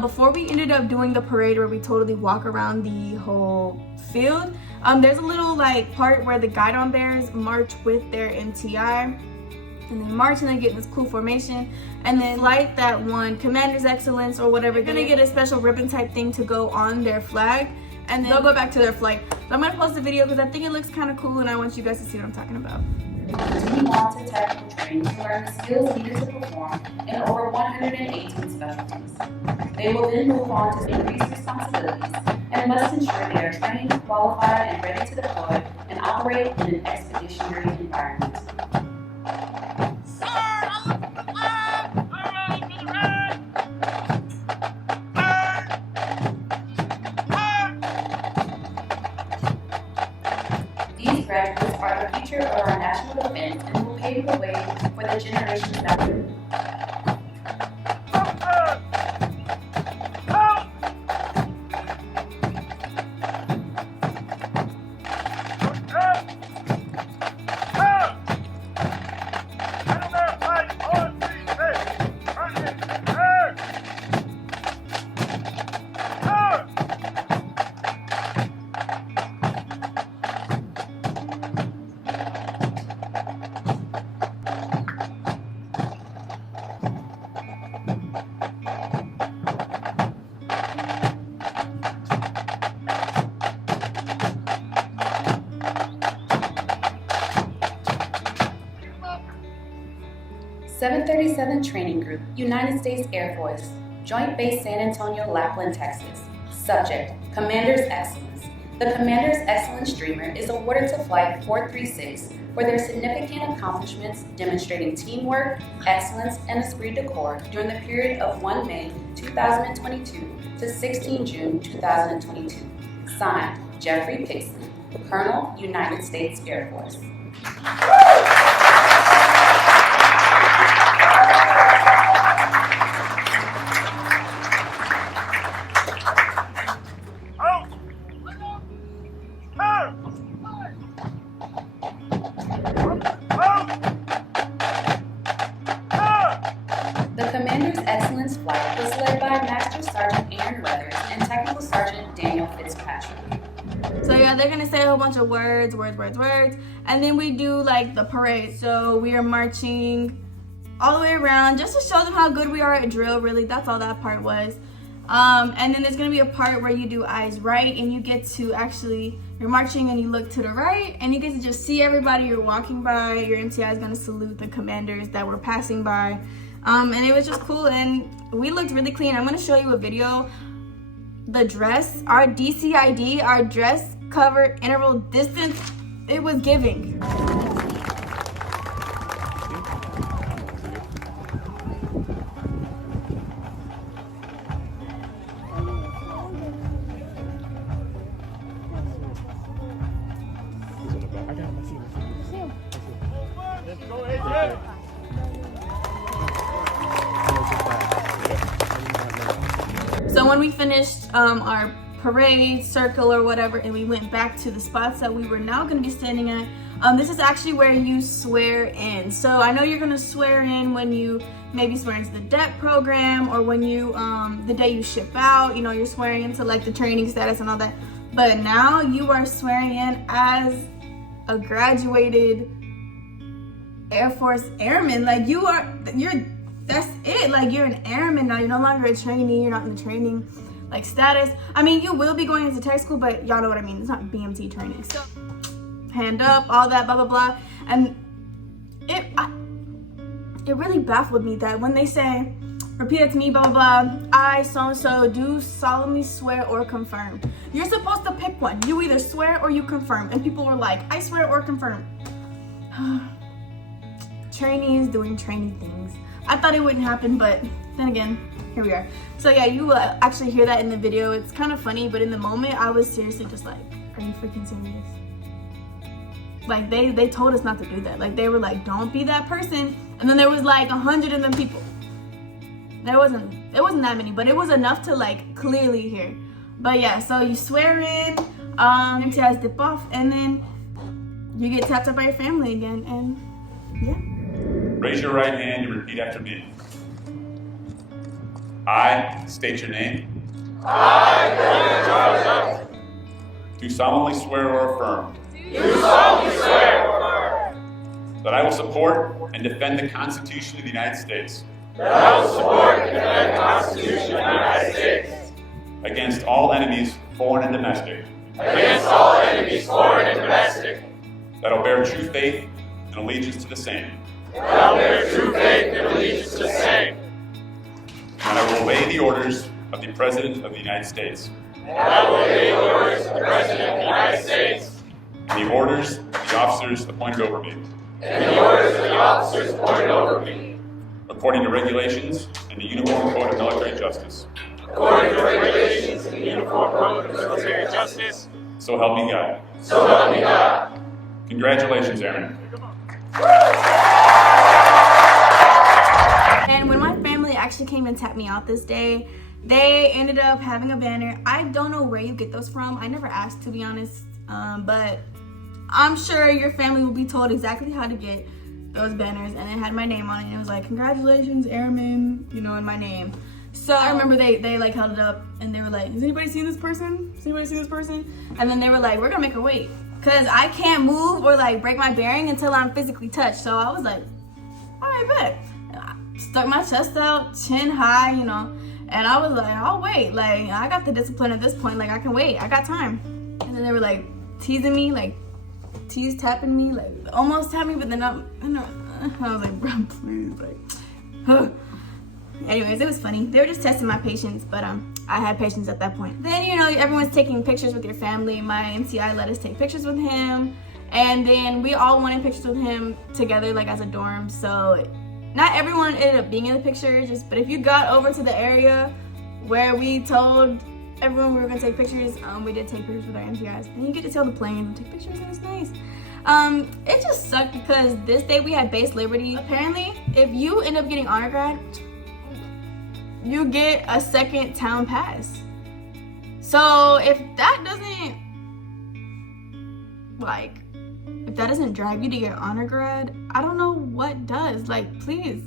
Before we ended up doing the parade where we totally walk around the whole field, there's a little like part where the guidon bears march with their MTI, and they march and they get in this cool formation, and then light that one Commander's Excellence or whatever. They're gonna get a special ribbon type thing to go on their flag, and then they'll go back to their flight. So I'm gonna post a video because I think it looks kind of cool and I want you guys to see what I'm talking about. Continuing on to tactical training to learn the skills needed to perform in over 118 specialties. They will then move on to increased responsibilities and must ensure they are trained, qualified, and ready to deploy and operate in an expeditionary environment. These graduates are the future of our national defense and will pave the way for the generations after. .737 Training Group, United States Air Force, Joint Base San Antonio, Lapland, Texas. Subject, Commander's Excellence. The Commander's Excellence Streamer is awarded to Flight 436 for their significant accomplishments demonstrating teamwork, excellence, and esprit de corps during the period of 1 May 2022 to 16 June 2022. Signed, Jeffrey Pixley, Colonel, United States Air Force. The Commander's Excellence Flight was led by Master Sergeant Aaron Weathers and Technical Sergeant Daniel Fitzpatrick. So yeah, they're gonna say a whole bunch of words, and then we do like the parade. So we are marching all the way around just to show them how good we are at drill, really. That's all that part was. And then there's gonna be a part where you do eyes right, and you get to actually, you're marching and you look to the right, and you get to just see everybody you're walking by. Your MTI is gonna salute the commanders that were passing by. And it was just cool, and we looked really clean. I'm gonna show you a video. The dress, our DCID, our dress cover interval distance, it was giving. So when we finished our parade circle or whatever, and we went back to the spots that we were now going to be standing at, this is actually where you swear in. So I know you're going to swear in when you maybe swear into the DEP program, or when you the day you ship out, you know, you're swearing into like the training status and all that. But now you are swearing in as a graduated Air Force airman. Like that's it. Like, you're an airman now. You're no longer a trainee. You're not in the training like status. I mean, you will be going into tech school, but y'all know what I mean. It's not BMT training. So hand up, all that, blah blah blah. And it really baffled me that when they say, repeat it to me, blah blah blah, I so and so do solemnly swear or confirm. You're supposed to pick one. You either swear or you confirm. And people were like, I swear or confirm. Trainees doing training things. I thought it wouldn't happen, but then again, here we are. So yeah, you will actually hear that in the video. It's kind of funny, but in the moment, I was seriously just like, are you freaking serious? Like, they told us not to do that. Like, they were like, don't be that person. And then there was like 100 of them people. It wasn't that many, but it was enough to like clearly hear. But yeah, so you swear in, MTIs dip off, and then you get tapped up by your family again, and yeah. Raise your right hand and repeat after me. I state your name. I, Colonel Charles Sept, Do solemnly swear or affirm do solemnly swear or affirm that I will support and defend the Constitution of the United States that I will support and defend the Constitution of the United States against all enemies, foreign and domestic, against all enemies, foreign and domestic, that I will bear true faith and allegiance to the same, that I will bear true faith and allegiance to the same, and I will obey the orders of the President of the United States and I will obey the orders of the President of the United States and the orders of the officers appointed over me, and the orders of the officers appointed over me, according to regulations and the Uniform Code of Military Justice. according to regulations and the Uniform Code of Military Justice. So help me God. So help me God. Congratulations, Airman. And when my family actually came and tapped me out this day, they ended up having a banner. I don't know where you get those from. I never asked, to be honest, but I'm sure your family will be told exactly how to get those banners, and it had my name on it, and it was like, congratulations, Airman, you know, and my name. So I remember they like held it up, and they were like, has anybody seen this person? Has anybody seen this person? And then they were like, we're gonna make her wait, because I can't move or like break my bearing until I'm physically touched. So I was like, all right, bet. I stuck my chest out, chin high, you know, and I was like, I'll wait. Like, I got the discipline at this point, like I can wait, I got time. And then they were like teasing me, like tapping me, like almost tapped me, but then I was like, bro, please, like, huh. Anyways, it was funny. They were just testing my patience, but I had patience at that point. Then, you know, everyone's taking pictures with your family. My MCI let us take pictures with him, and then we all wanted pictures with him together, like as a dorm. So not everyone ended up being in the picture, but if you got over to the area where we told everyone we were gonna take pictures, we did take pictures with our MCIs, and you get to tell the planes and take pictures, and it's nice. It just sucked because this day we had base liberty. Apparently, if you end up getting honor grad, you get a second town pass. So if that doesn't drive you to your honor grad, I don't know what does. Like, please,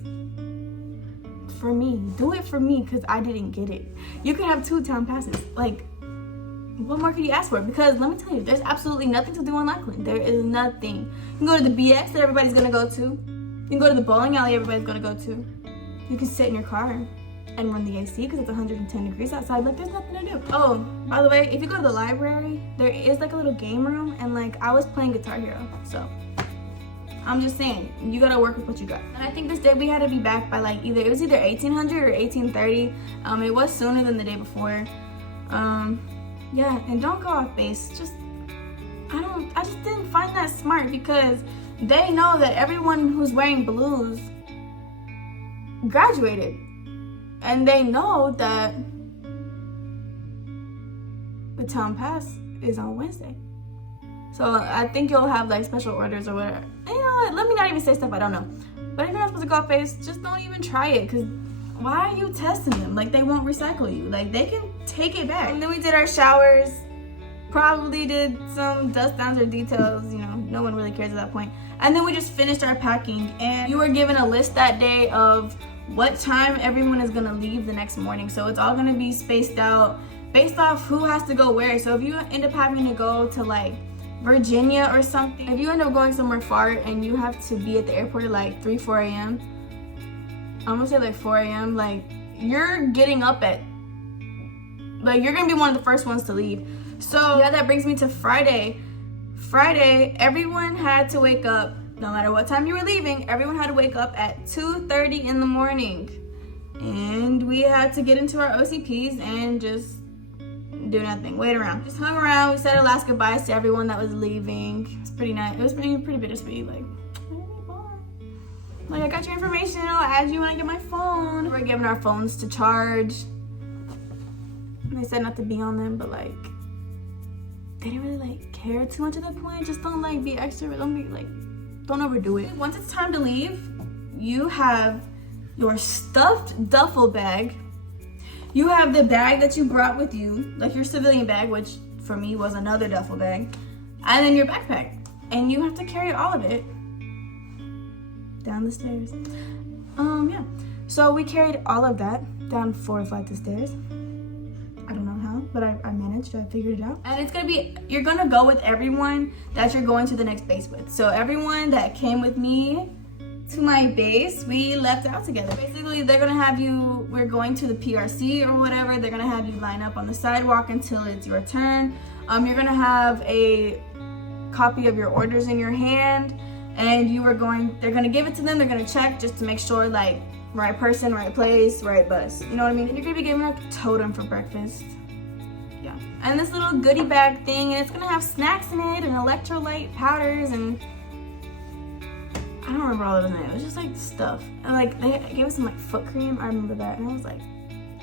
for me, do it for me, because I didn't get it. You can have 2 town passes. Like, what more could you ask for? Because let me tell you, there's absolutely nothing to do in Lackland. There is nothing. You can go to the BX that everybody's gonna go to. You can go to the bowling alley everybody's gonna go to. You can sit in your car and run the AC because it's 110 degrees outside. Like, there's nothing to do. Oh, by the way, if you go to the library, there is like a little game room, and like I was playing Guitar Hero, so I'm just saying, you gotta work with what you got. And I think this day we had to be back by like it was either 1800 or 1830. It was sooner than the day before. Yeah, and don't go off base. I just didn't find that smart, because they know that everyone who's wearing blues graduated. And they know that the town pass is on Wednesday. So I think you'll have like special orders or whatever. And you know what? Let me not even say stuff I don't know. But if you're not supposed to go off base, just don't even try it, because why are you testing them? Like, they won't recycle you. Like, they can take it back. And then we did our showers, probably did some dust downs or details, you know, no one really cares at that point. And then we just finished our packing, and you were given a list that day of what time everyone is gonna leave the next morning. So it's all gonna be spaced out based off who has to go where. So if you end up having to go to like Virginia or something, if you end up going somewhere far and you have to be at the airport at like 3-4 a.m, I'm gonna say like 4 a.m, like you're getting up at, like you're gonna be one of the first ones to leave. So yeah, that brings me to Friday. Everyone had to wake up. No matter what time you were leaving, everyone had to wake up at 2:30 in the morning. And we had to get into our OCPs and just do nothing, wait around. Just hung around, we said our last goodbyes to everyone that was leaving. It's pretty nice, it was pretty bittersweet, like, I got your information, I'll add you when I get my phone. We're giving our phones to charge. And they said not to be on them, but like, they didn't really like care too much at that point. Just don't like be extra, don't overdo it. Once it's time to leave, you have your stuffed duffel bag. You have the bag that you brought with you, like your civilian bag, which for me was another duffel bag, and then your backpack. and you have to carry all of it down the stairs. Yeah. So we carried all of that down 4 flights of stairs. I don't know how, but I managed. I figured it out. And it's gonna be, you're gonna go with everyone that you're going to the next base with. So everyone that came with me to my base, we left out together. Basically, they're gonna have you, we're going to the PRC or whatever, they're gonna have you line up on the sidewalk until it's your turn. You're gonna have a copy of your orders in your hand, and they're gonna give it to them, they're gonna check just to make sure, like, right person, right place, right bus. You know what I mean? And you're gonna be given a totem for breakfast. Yeah. And this little goodie bag thing, and it's gonna have snacks in it and electrolyte powders, and I don't remember all of it. It was just like stuff. And like they gave us some like foot cream. I remember that, and I was like,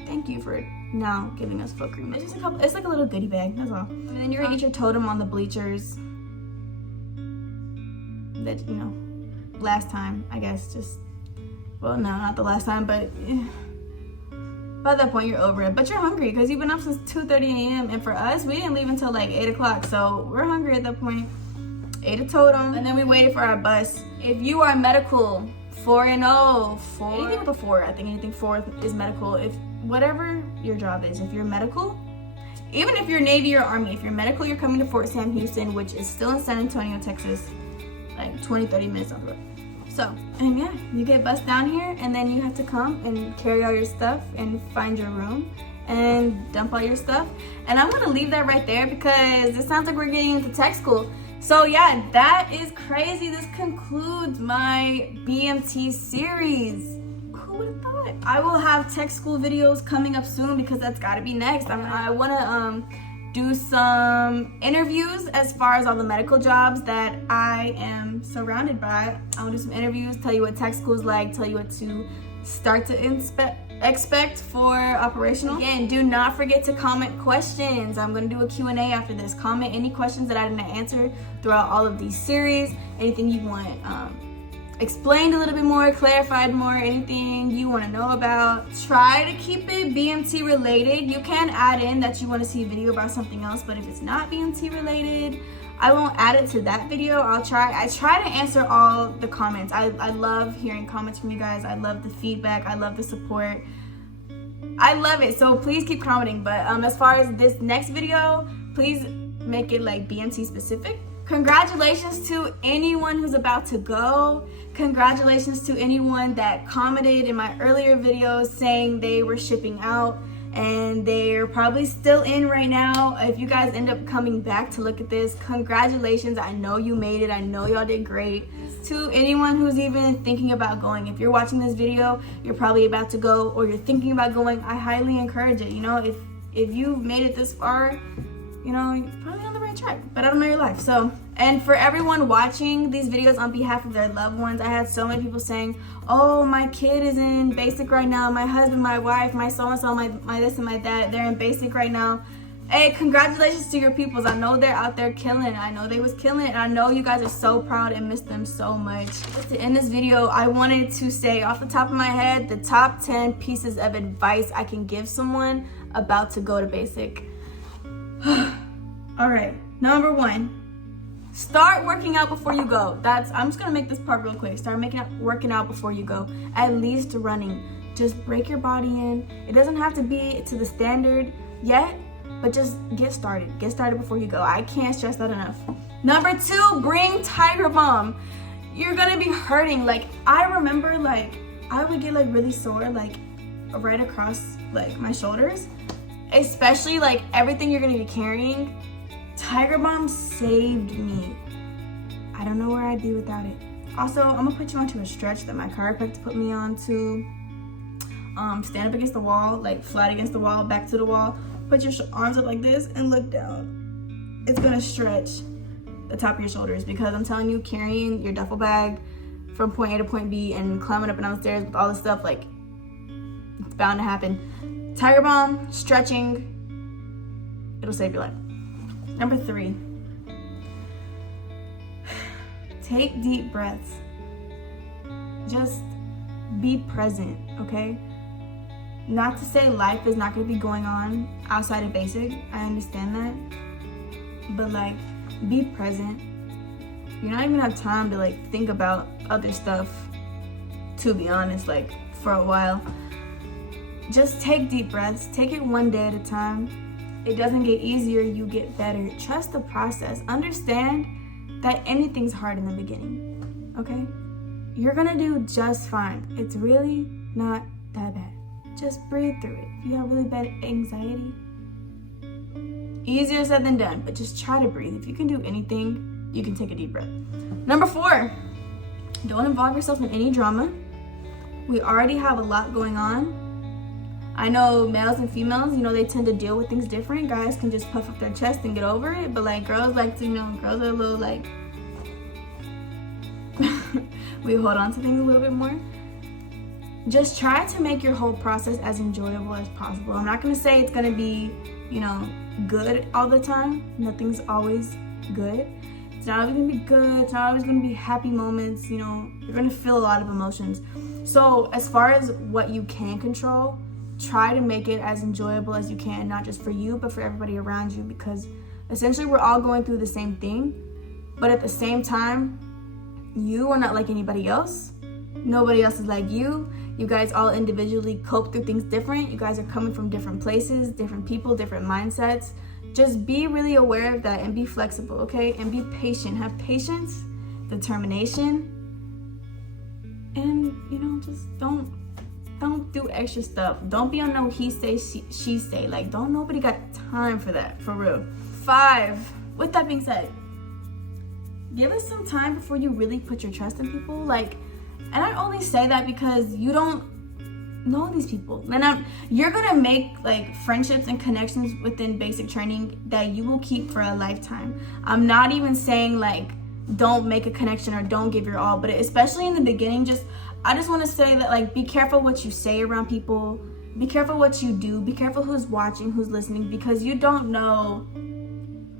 thank you for now giving us foot cream. It's just it's like a little goodie bag, that's all. And then you're gonna eat your totem on the bleachers. That, you know, last time, I guess, well, no, not the last time, but by that point you're over it. But you're hungry because you've been up since 2:30 a.m. and for us, we didn't leave until like 8 o'clock, so we're hungry at that point. Ate a totem, and then we waited for our bus. If you are medical, 4 and 0, anything with a 4, I think anything 4 is medical. If whatever your job is, if you're medical, even if you're Navy or Army, if you're medical, you're coming to Fort Sam Houston, which is still in San Antonio, Texas, like 20-30 minutes on the road. So, and yeah, you get bused down here, and then you have to come and carry all your stuff and find your room and dump all your stuff. And I'm gonna leave that right there because it sounds like we're getting into tech school. So yeah, that is crazy. This concludes my BMT series. Who would have thought? I will have tech school videos coming up soon because that's gotta be next. I wanna do some interviews as far as all the medical jobs that I am surrounded by. I want to do some interviews, tell you what tech school is like, tell you what to start to expect for operational. Again, do not forget to comment questions. I'm going to do a Q&A after this. Comment any questions that I didn't answer throughout all of these series. Anything you want explained a little bit more, clarified more, anything you want to know about. Try to keep it BMT related. You can add in that you want to see a video about something else, but if it's not BMT related, I won't add it to that video. I try to answer all the comments. I love hearing comments from you guys. I love the feedback. I love the support. I love it. So please keep commenting. But as far as this next video, please make it like BMT specific. Congratulations to anyone who's about to go. Congratulations to anyone that commented in my earlier videos saying they were shipping out, and they're probably still in right now. If you guys end up coming back to look at this, congratulations. I know you made it. I know y'all did great. To anyone who's even thinking about going, if you're watching this video, you're probably about to go, or you're thinking about going, I highly encourage it. You know, if you've made it this far, you know, you're probably on the right track, but I don't know your life. So, and for everyone watching these videos on behalf of their loved ones, I had so many people saying, oh, my kid is in basic right now, my husband, my wife, my so-and-so, my this and my that, they're in basic right now. Hey, congratulations to your peoples. I know they're out there killing it. I know they was killing it, and I know you guys are so proud and miss them so much. Just to end this video, I wanted to say off the top of my head, the top 10 pieces of advice I can give someone about to go to basic. All right, number 1, start working out before you go. I'm just gonna make this part real quick. Start working out before you go. At least running. Just break your body in. It doesn't have to be to the standard yet, but just get started. Get started before you go. I can't stress that enough. Number 2, bring Tiger Balm. You're gonna be hurting. Like, I remember, like, I would get like really sore, like right across like my shoulders. Especially like everything you're gonna be carrying. Tiger Balm saved me. I don't know where I'd be without it. Also, I'm gonna put you onto a stretch that my chiropractor put me on to stand up against the wall, like flat against the wall, back to the wall. Put your arms up like this and look down. It's gonna stretch the top of your shoulders, because I'm telling you, carrying your duffel bag from point A to point B and climbing up and down the stairs with all this stuff, like, it's bound to happen. Tiger Balm, stretching, it'll save your life. Number 3, take deep breaths. Just be present, okay? Not to say life is not gonna be going on outside of basic, I understand that. But like, be present. you're not even gonna have time to like think about other stuff, to be honest, like for a while. Just take deep breaths. Take it one day at a time. It doesn't get easier, you get better. Trust the process. Understand that anything's hard in the beginning, okay? You're gonna do just fine. It's really not that bad. Just breathe through it. If you have really bad anxiety, easier said than done, but just try to breathe. If you can do anything, you can take a deep breath. Number 4, don't involve yourself in any drama. We already have a lot going on. I know males and females, they tend to deal with things different. Guys can just puff up their chest and get over it, but like girls like to, girls are a little like, we hold on to things a little bit more. Just try to make your whole process as enjoyable as possible. I'm not gonna say it's gonna be, good all the time. Nothing's always good. It's not always gonna be good. It's not always gonna be happy moments. You're gonna feel a lot of emotions. So as far as what you can control, try to make it as enjoyable as you can, not just for you, but for everybody around you, because essentially we're all going through the same thing, but at the same time, you are not like anybody else. Nobody else is like you. You guys all individually cope through things different. You guys are coming from different places, different people, different mindsets. Just be really aware of that and be flexible, okay? And be patient. Have patience, determination, and, just don't do extra stuff. Don't be on no he say, she say. Like, nobody got time for that, for real. 5, with that being said, give us some time before you really put your trust in people. Like, and I only say that because you don't know these people. And you're gonna make like friendships and connections within basic training that you will keep for a lifetime. I'm not even saying like don't make a connection or don't give your all, but especially in the beginning, I just want to say that like be careful what you say around people. Be careful what you do. Be careful who's watching, who's listening, because you don't know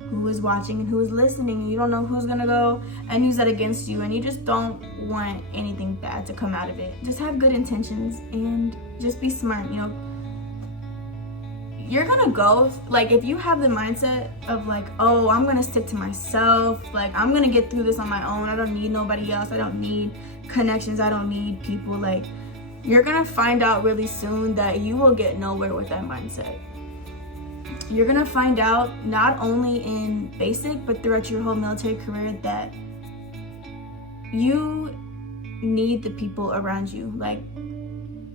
who is watching and who is listening. You don't know who's gonna go and use that against you, and you just don't want anything bad to come out of it. Just have good intentions and just be smart. You're gonna go, like, if you have the mindset of like, oh, I'm gonna stick to myself, like I'm gonna get through this on my own, I don't need nobody else, I don't need connections, I don't need people, like, you're gonna find out really soon that you will get nowhere with that mindset. You're gonna find out not only in basic but throughout your whole military career that you need the people around you. Like,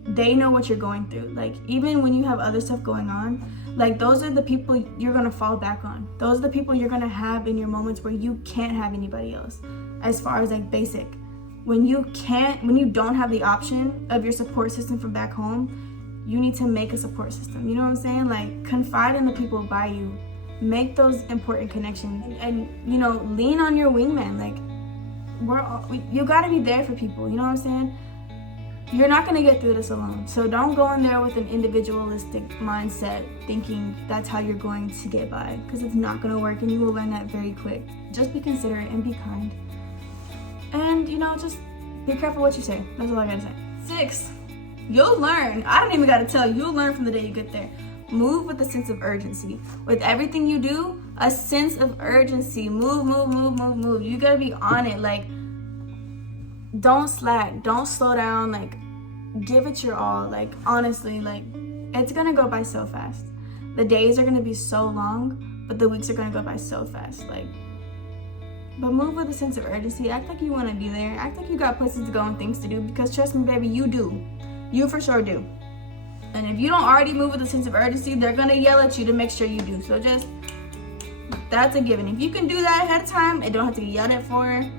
they know what you're going through. Like, even when you have other stuff going on, like, those are the people you're gonna fall back on. Those are the people you're gonna have in your moments where you can't have anybody else. As far as like basic, when you don't have the option of your support system from back home, you need to make a support system. You know what I'm saying? Like, confide in the people by you. Make those important connections and lean on your wingman. Like, you gotta be there for people. You know what I'm saying? You're not gonna get through this alone. So don't go in there with an individualistic mindset thinking that's how you're going to get by, because it's not gonna work and you will learn that very quick. Just be considerate and be kind. And just be careful what you say. That's all I gotta say. 6, you'll learn. I don't even gotta tell you. You'll learn from the day you get there. Move with a sense of urgency. With everything you do, a sense of urgency. Move. You gotta be on it. Like, don't slack. Don't slow down. Like, give it your all. Like, honestly, like, it's gonna go by so fast. The days are gonna be so long, but the weeks are gonna go by so fast. Like, but move with a sense of urgency. Act like you want to be there. Act like you got places to go and things to do, because trust me, baby, you do. You for sure do. And if you don't already move with a sense of urgency, they're going to yell at you to make sure you do. So that's a given. If you can do that ahead of time, it don't have to get yelled at for. And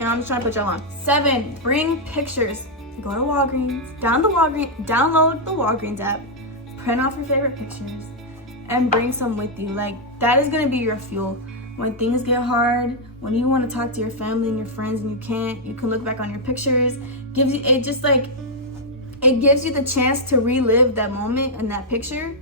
I'm just trying to put y'all on. 7, bring pictures. Go to Walgreens, download the Walgreens app, print off your favorite pictures, and bring some with you. Like, that is going to be your fuel. When things get hard, when you want to talk to your family and your friends and you can't, you can look back on your pictures. It gives you the chance to relive that moment and that picture,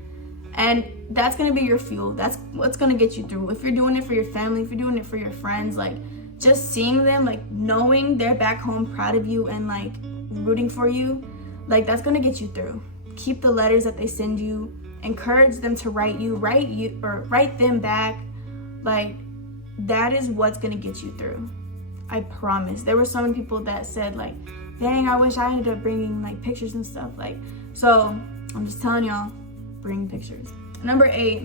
and that's gonna be your fuel. That's what's gonna get you through. If you're doing it for your family, if you're doing it for your friends, like, just seeing them, like, knowing they're back home proud of you and like rooting for you, like, that's gonna get you through. Keep the letters that they send you. Encourage them to write them back. Like, that is what's gonna get you through. I promise. There were so many people that said like, dang, I wish I ended up bringing like pictures and stuff. Like, so I'm just telling y'all, bring pictures. Number 8,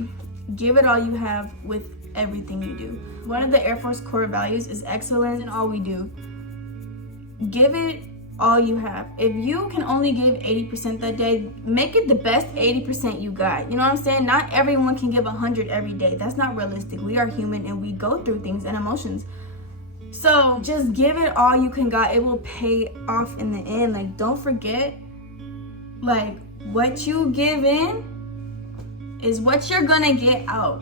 give it all you have with everything you do. One of the Air Force core values is excellence in all we do. Give it all you have. If you can only give 80% that day, make it the best 80% you got. You know what I'm saying? Not everyone can give 100 every day. That's not realistic. We are human and we go through things and emotions. So just give it all you can got. It will pay off in the end. Like, don't forget, like, what you give in is what you're gonna get out.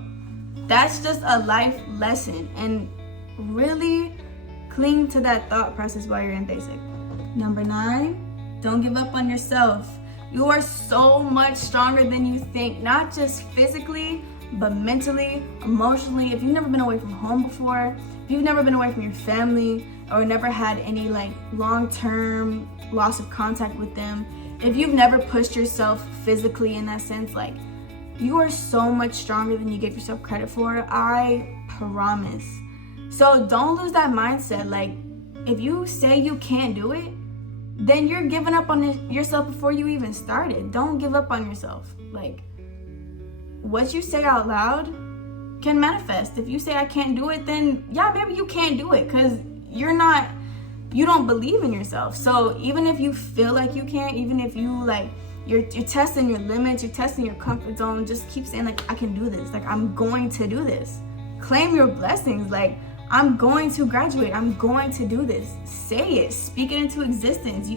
That's just a life lesson, and really cling to that thought process while you're in basic. Number 9, don't give up on yourself. You are so much stronger than you think, not just physically, but mentally, emotionally. If you've never been away from home before, if you've never been away from your family, or never had any like long-term loss of contact with them, if you've never pushed yourself physically in that sense, like, you are so much stronger than you give yourself credit for. I promise. So don't lose that mindset. Like, if you say you can't do it, then you're giving up on yourself before you even started. Don't give up on yourself. Like, what you say out loud can manifest. If you say I can't do it, then yeah, maybe you can't do it because you don't believe in yourself. So even if you feel like you can't, even if you like, you're testing your limits, you're testing your comfort zone, just keep saying like, I can do this. Like, I'm going to do this. Claim your blessings. Like, I'm going to graduate. I'm going to do this. Say it. Speak it into existence.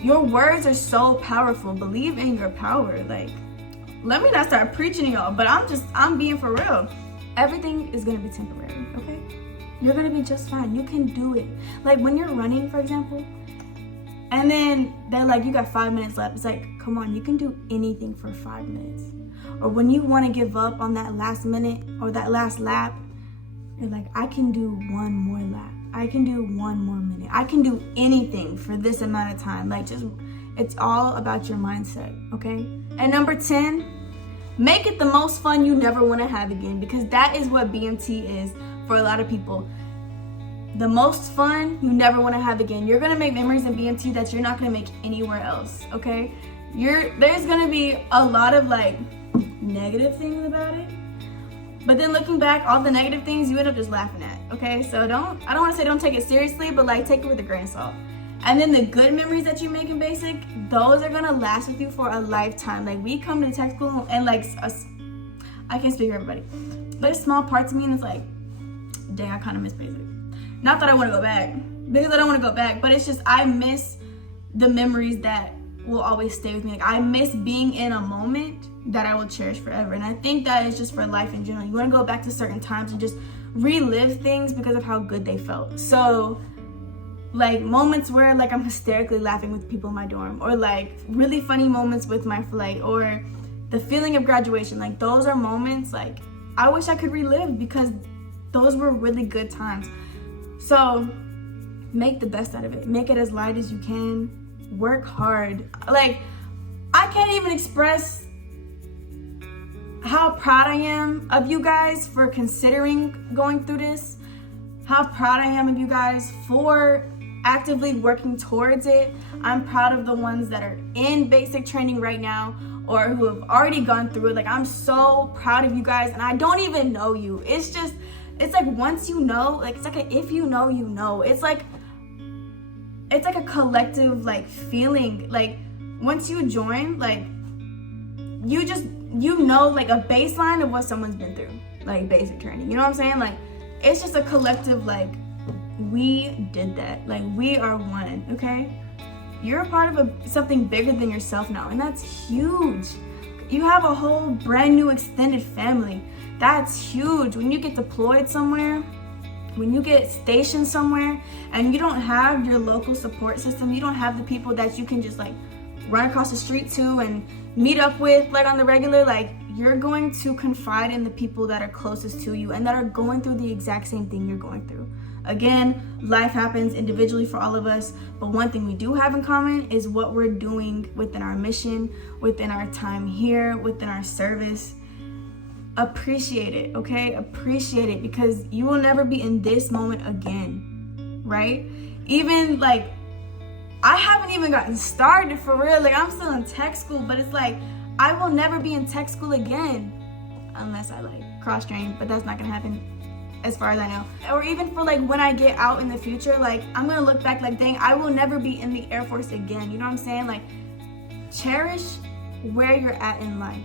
Your words are so powerful. Believe in your power. Like, let me not start preaching to y'all, but I'm being for real. Everything is gonna be temporary, okay? You're gonna be just fine. You can do it. Like, when you're running, for example, and then they're like, you got 5 minutes left. It's like, come on, you can do anything for 5 minutes. Or when you want to give up on that last minute or that last lap, you're like, I can do one more lap. I can do one more minute. I can do anything for this amount of time. Like, just, it's all about your mindset, okay? And number 10, make it the most fun you never want to have again, because that is what BMT is for a lot of people. The most fun you never want to have again. You're going to make memories in BMT that you're not going to make anywhere else, okay? There's going to be a lot of like negative things about it, but then looking back, all the negative things you end up just laughing at, okay? So I don't want to say don't take it seriously, but like, take it with a grain of salt. And then the good memories that you make in basic, those are going to last with you for a lifetime. Like, we come to tech school and like, I can't speak for everybody, there's small parts of me and it's like, dang, I kind of miss basic. Not that I want to go back, because I don't want to go back, but it's just, I miss the memories that will always stay with me. Like, I miss being in a moment that I will cherish forever. And I think that is just for life in general. You want to go back to certain times and just relive things because of how good they felt. So like, moments where like I'm hysterically laughing with people in my dorm, or like really funny moments with my flight, or the feeling of graduation, like those are moments like I wish I could relive because those were really good times. So make the best out of it. Make it as light as you can. Work hard. Like, I can't even express how proud I am of you guys for considering going through this. How proud I am of you guys for actively working towards it. I'm proud of the ones that are in basic training right now or who have already gone through it. Like, I'm so proud of you guys, and I don't even know you. It's like once you know, like, it's like if you know, you know. It's like a collective like feeling. Like, once you join, like you know like a baseline of what someone's been through, like basic training. You know what I'm saying? Like, it's just a collective, like, we did that. Like, we are one, okay? You're a part of something bigger than yourself now, and that's huge. You have a whole brand new extended family. That's huge. When you get deployed somewhere, when you get stationed somewhere, and you don't have your local support system, you don't have the people that you can just like run across the street to and meet up with like on the regular, like, you're going to confide in the people that are closest to you and that are going through the exact same thing you're going through. Again, life happens individually for all of us, but one thing we do have in common is what we're doing within our mission, within our time here, within our service. appreciate it, okay? Appreciate it, because you will never be in this moment again, right? Even like, I haven't even gotten started for real. Like, I'm still in tech school, but it's like, I will never be in tech school again unless I like cross-train, but that's not gonna happen as far as I know. Or even for like when I get out in the future, like I'm gonna look back like, dang, I will never be in the Air Force again. You know what I'm saying? Like, cherish where you're at in life,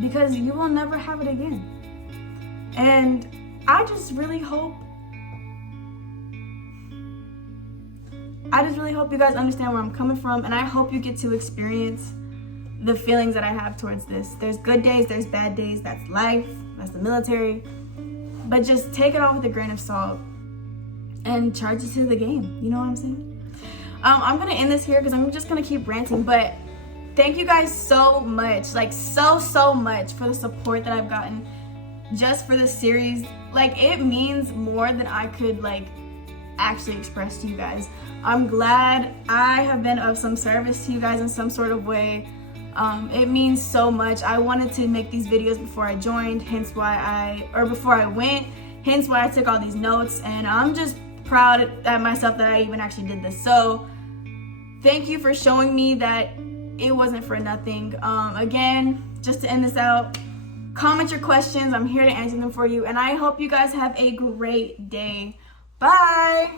because you will never have it again. And I just really hope you guys understand where I'm coming from, and I hope you get to experience the feelings that I have towards this. There's good days, there's bad days, that's life, that's the military, but just take it all with a grain of salt and charge it to the game. You know what I'm saying? I'm gonna end this here because I'm just gonna keep ranting, but thank you guys so much, like so much for the support that I've gotten just for this series. Like, it means more than I could like actually express to you guys. I'm glad I have been of some service to you guys in some sort of way. It means so much. I wanted to make these videos before I joined, before I went, hence why I took all these notes, and I'm just proud at myself that I even actually did this. So thank you for showing me that it wasn't for nothing. Again, just to end this out, comment your questions. I'm here to answer them for you, and I hope you guys have a great day. Bye.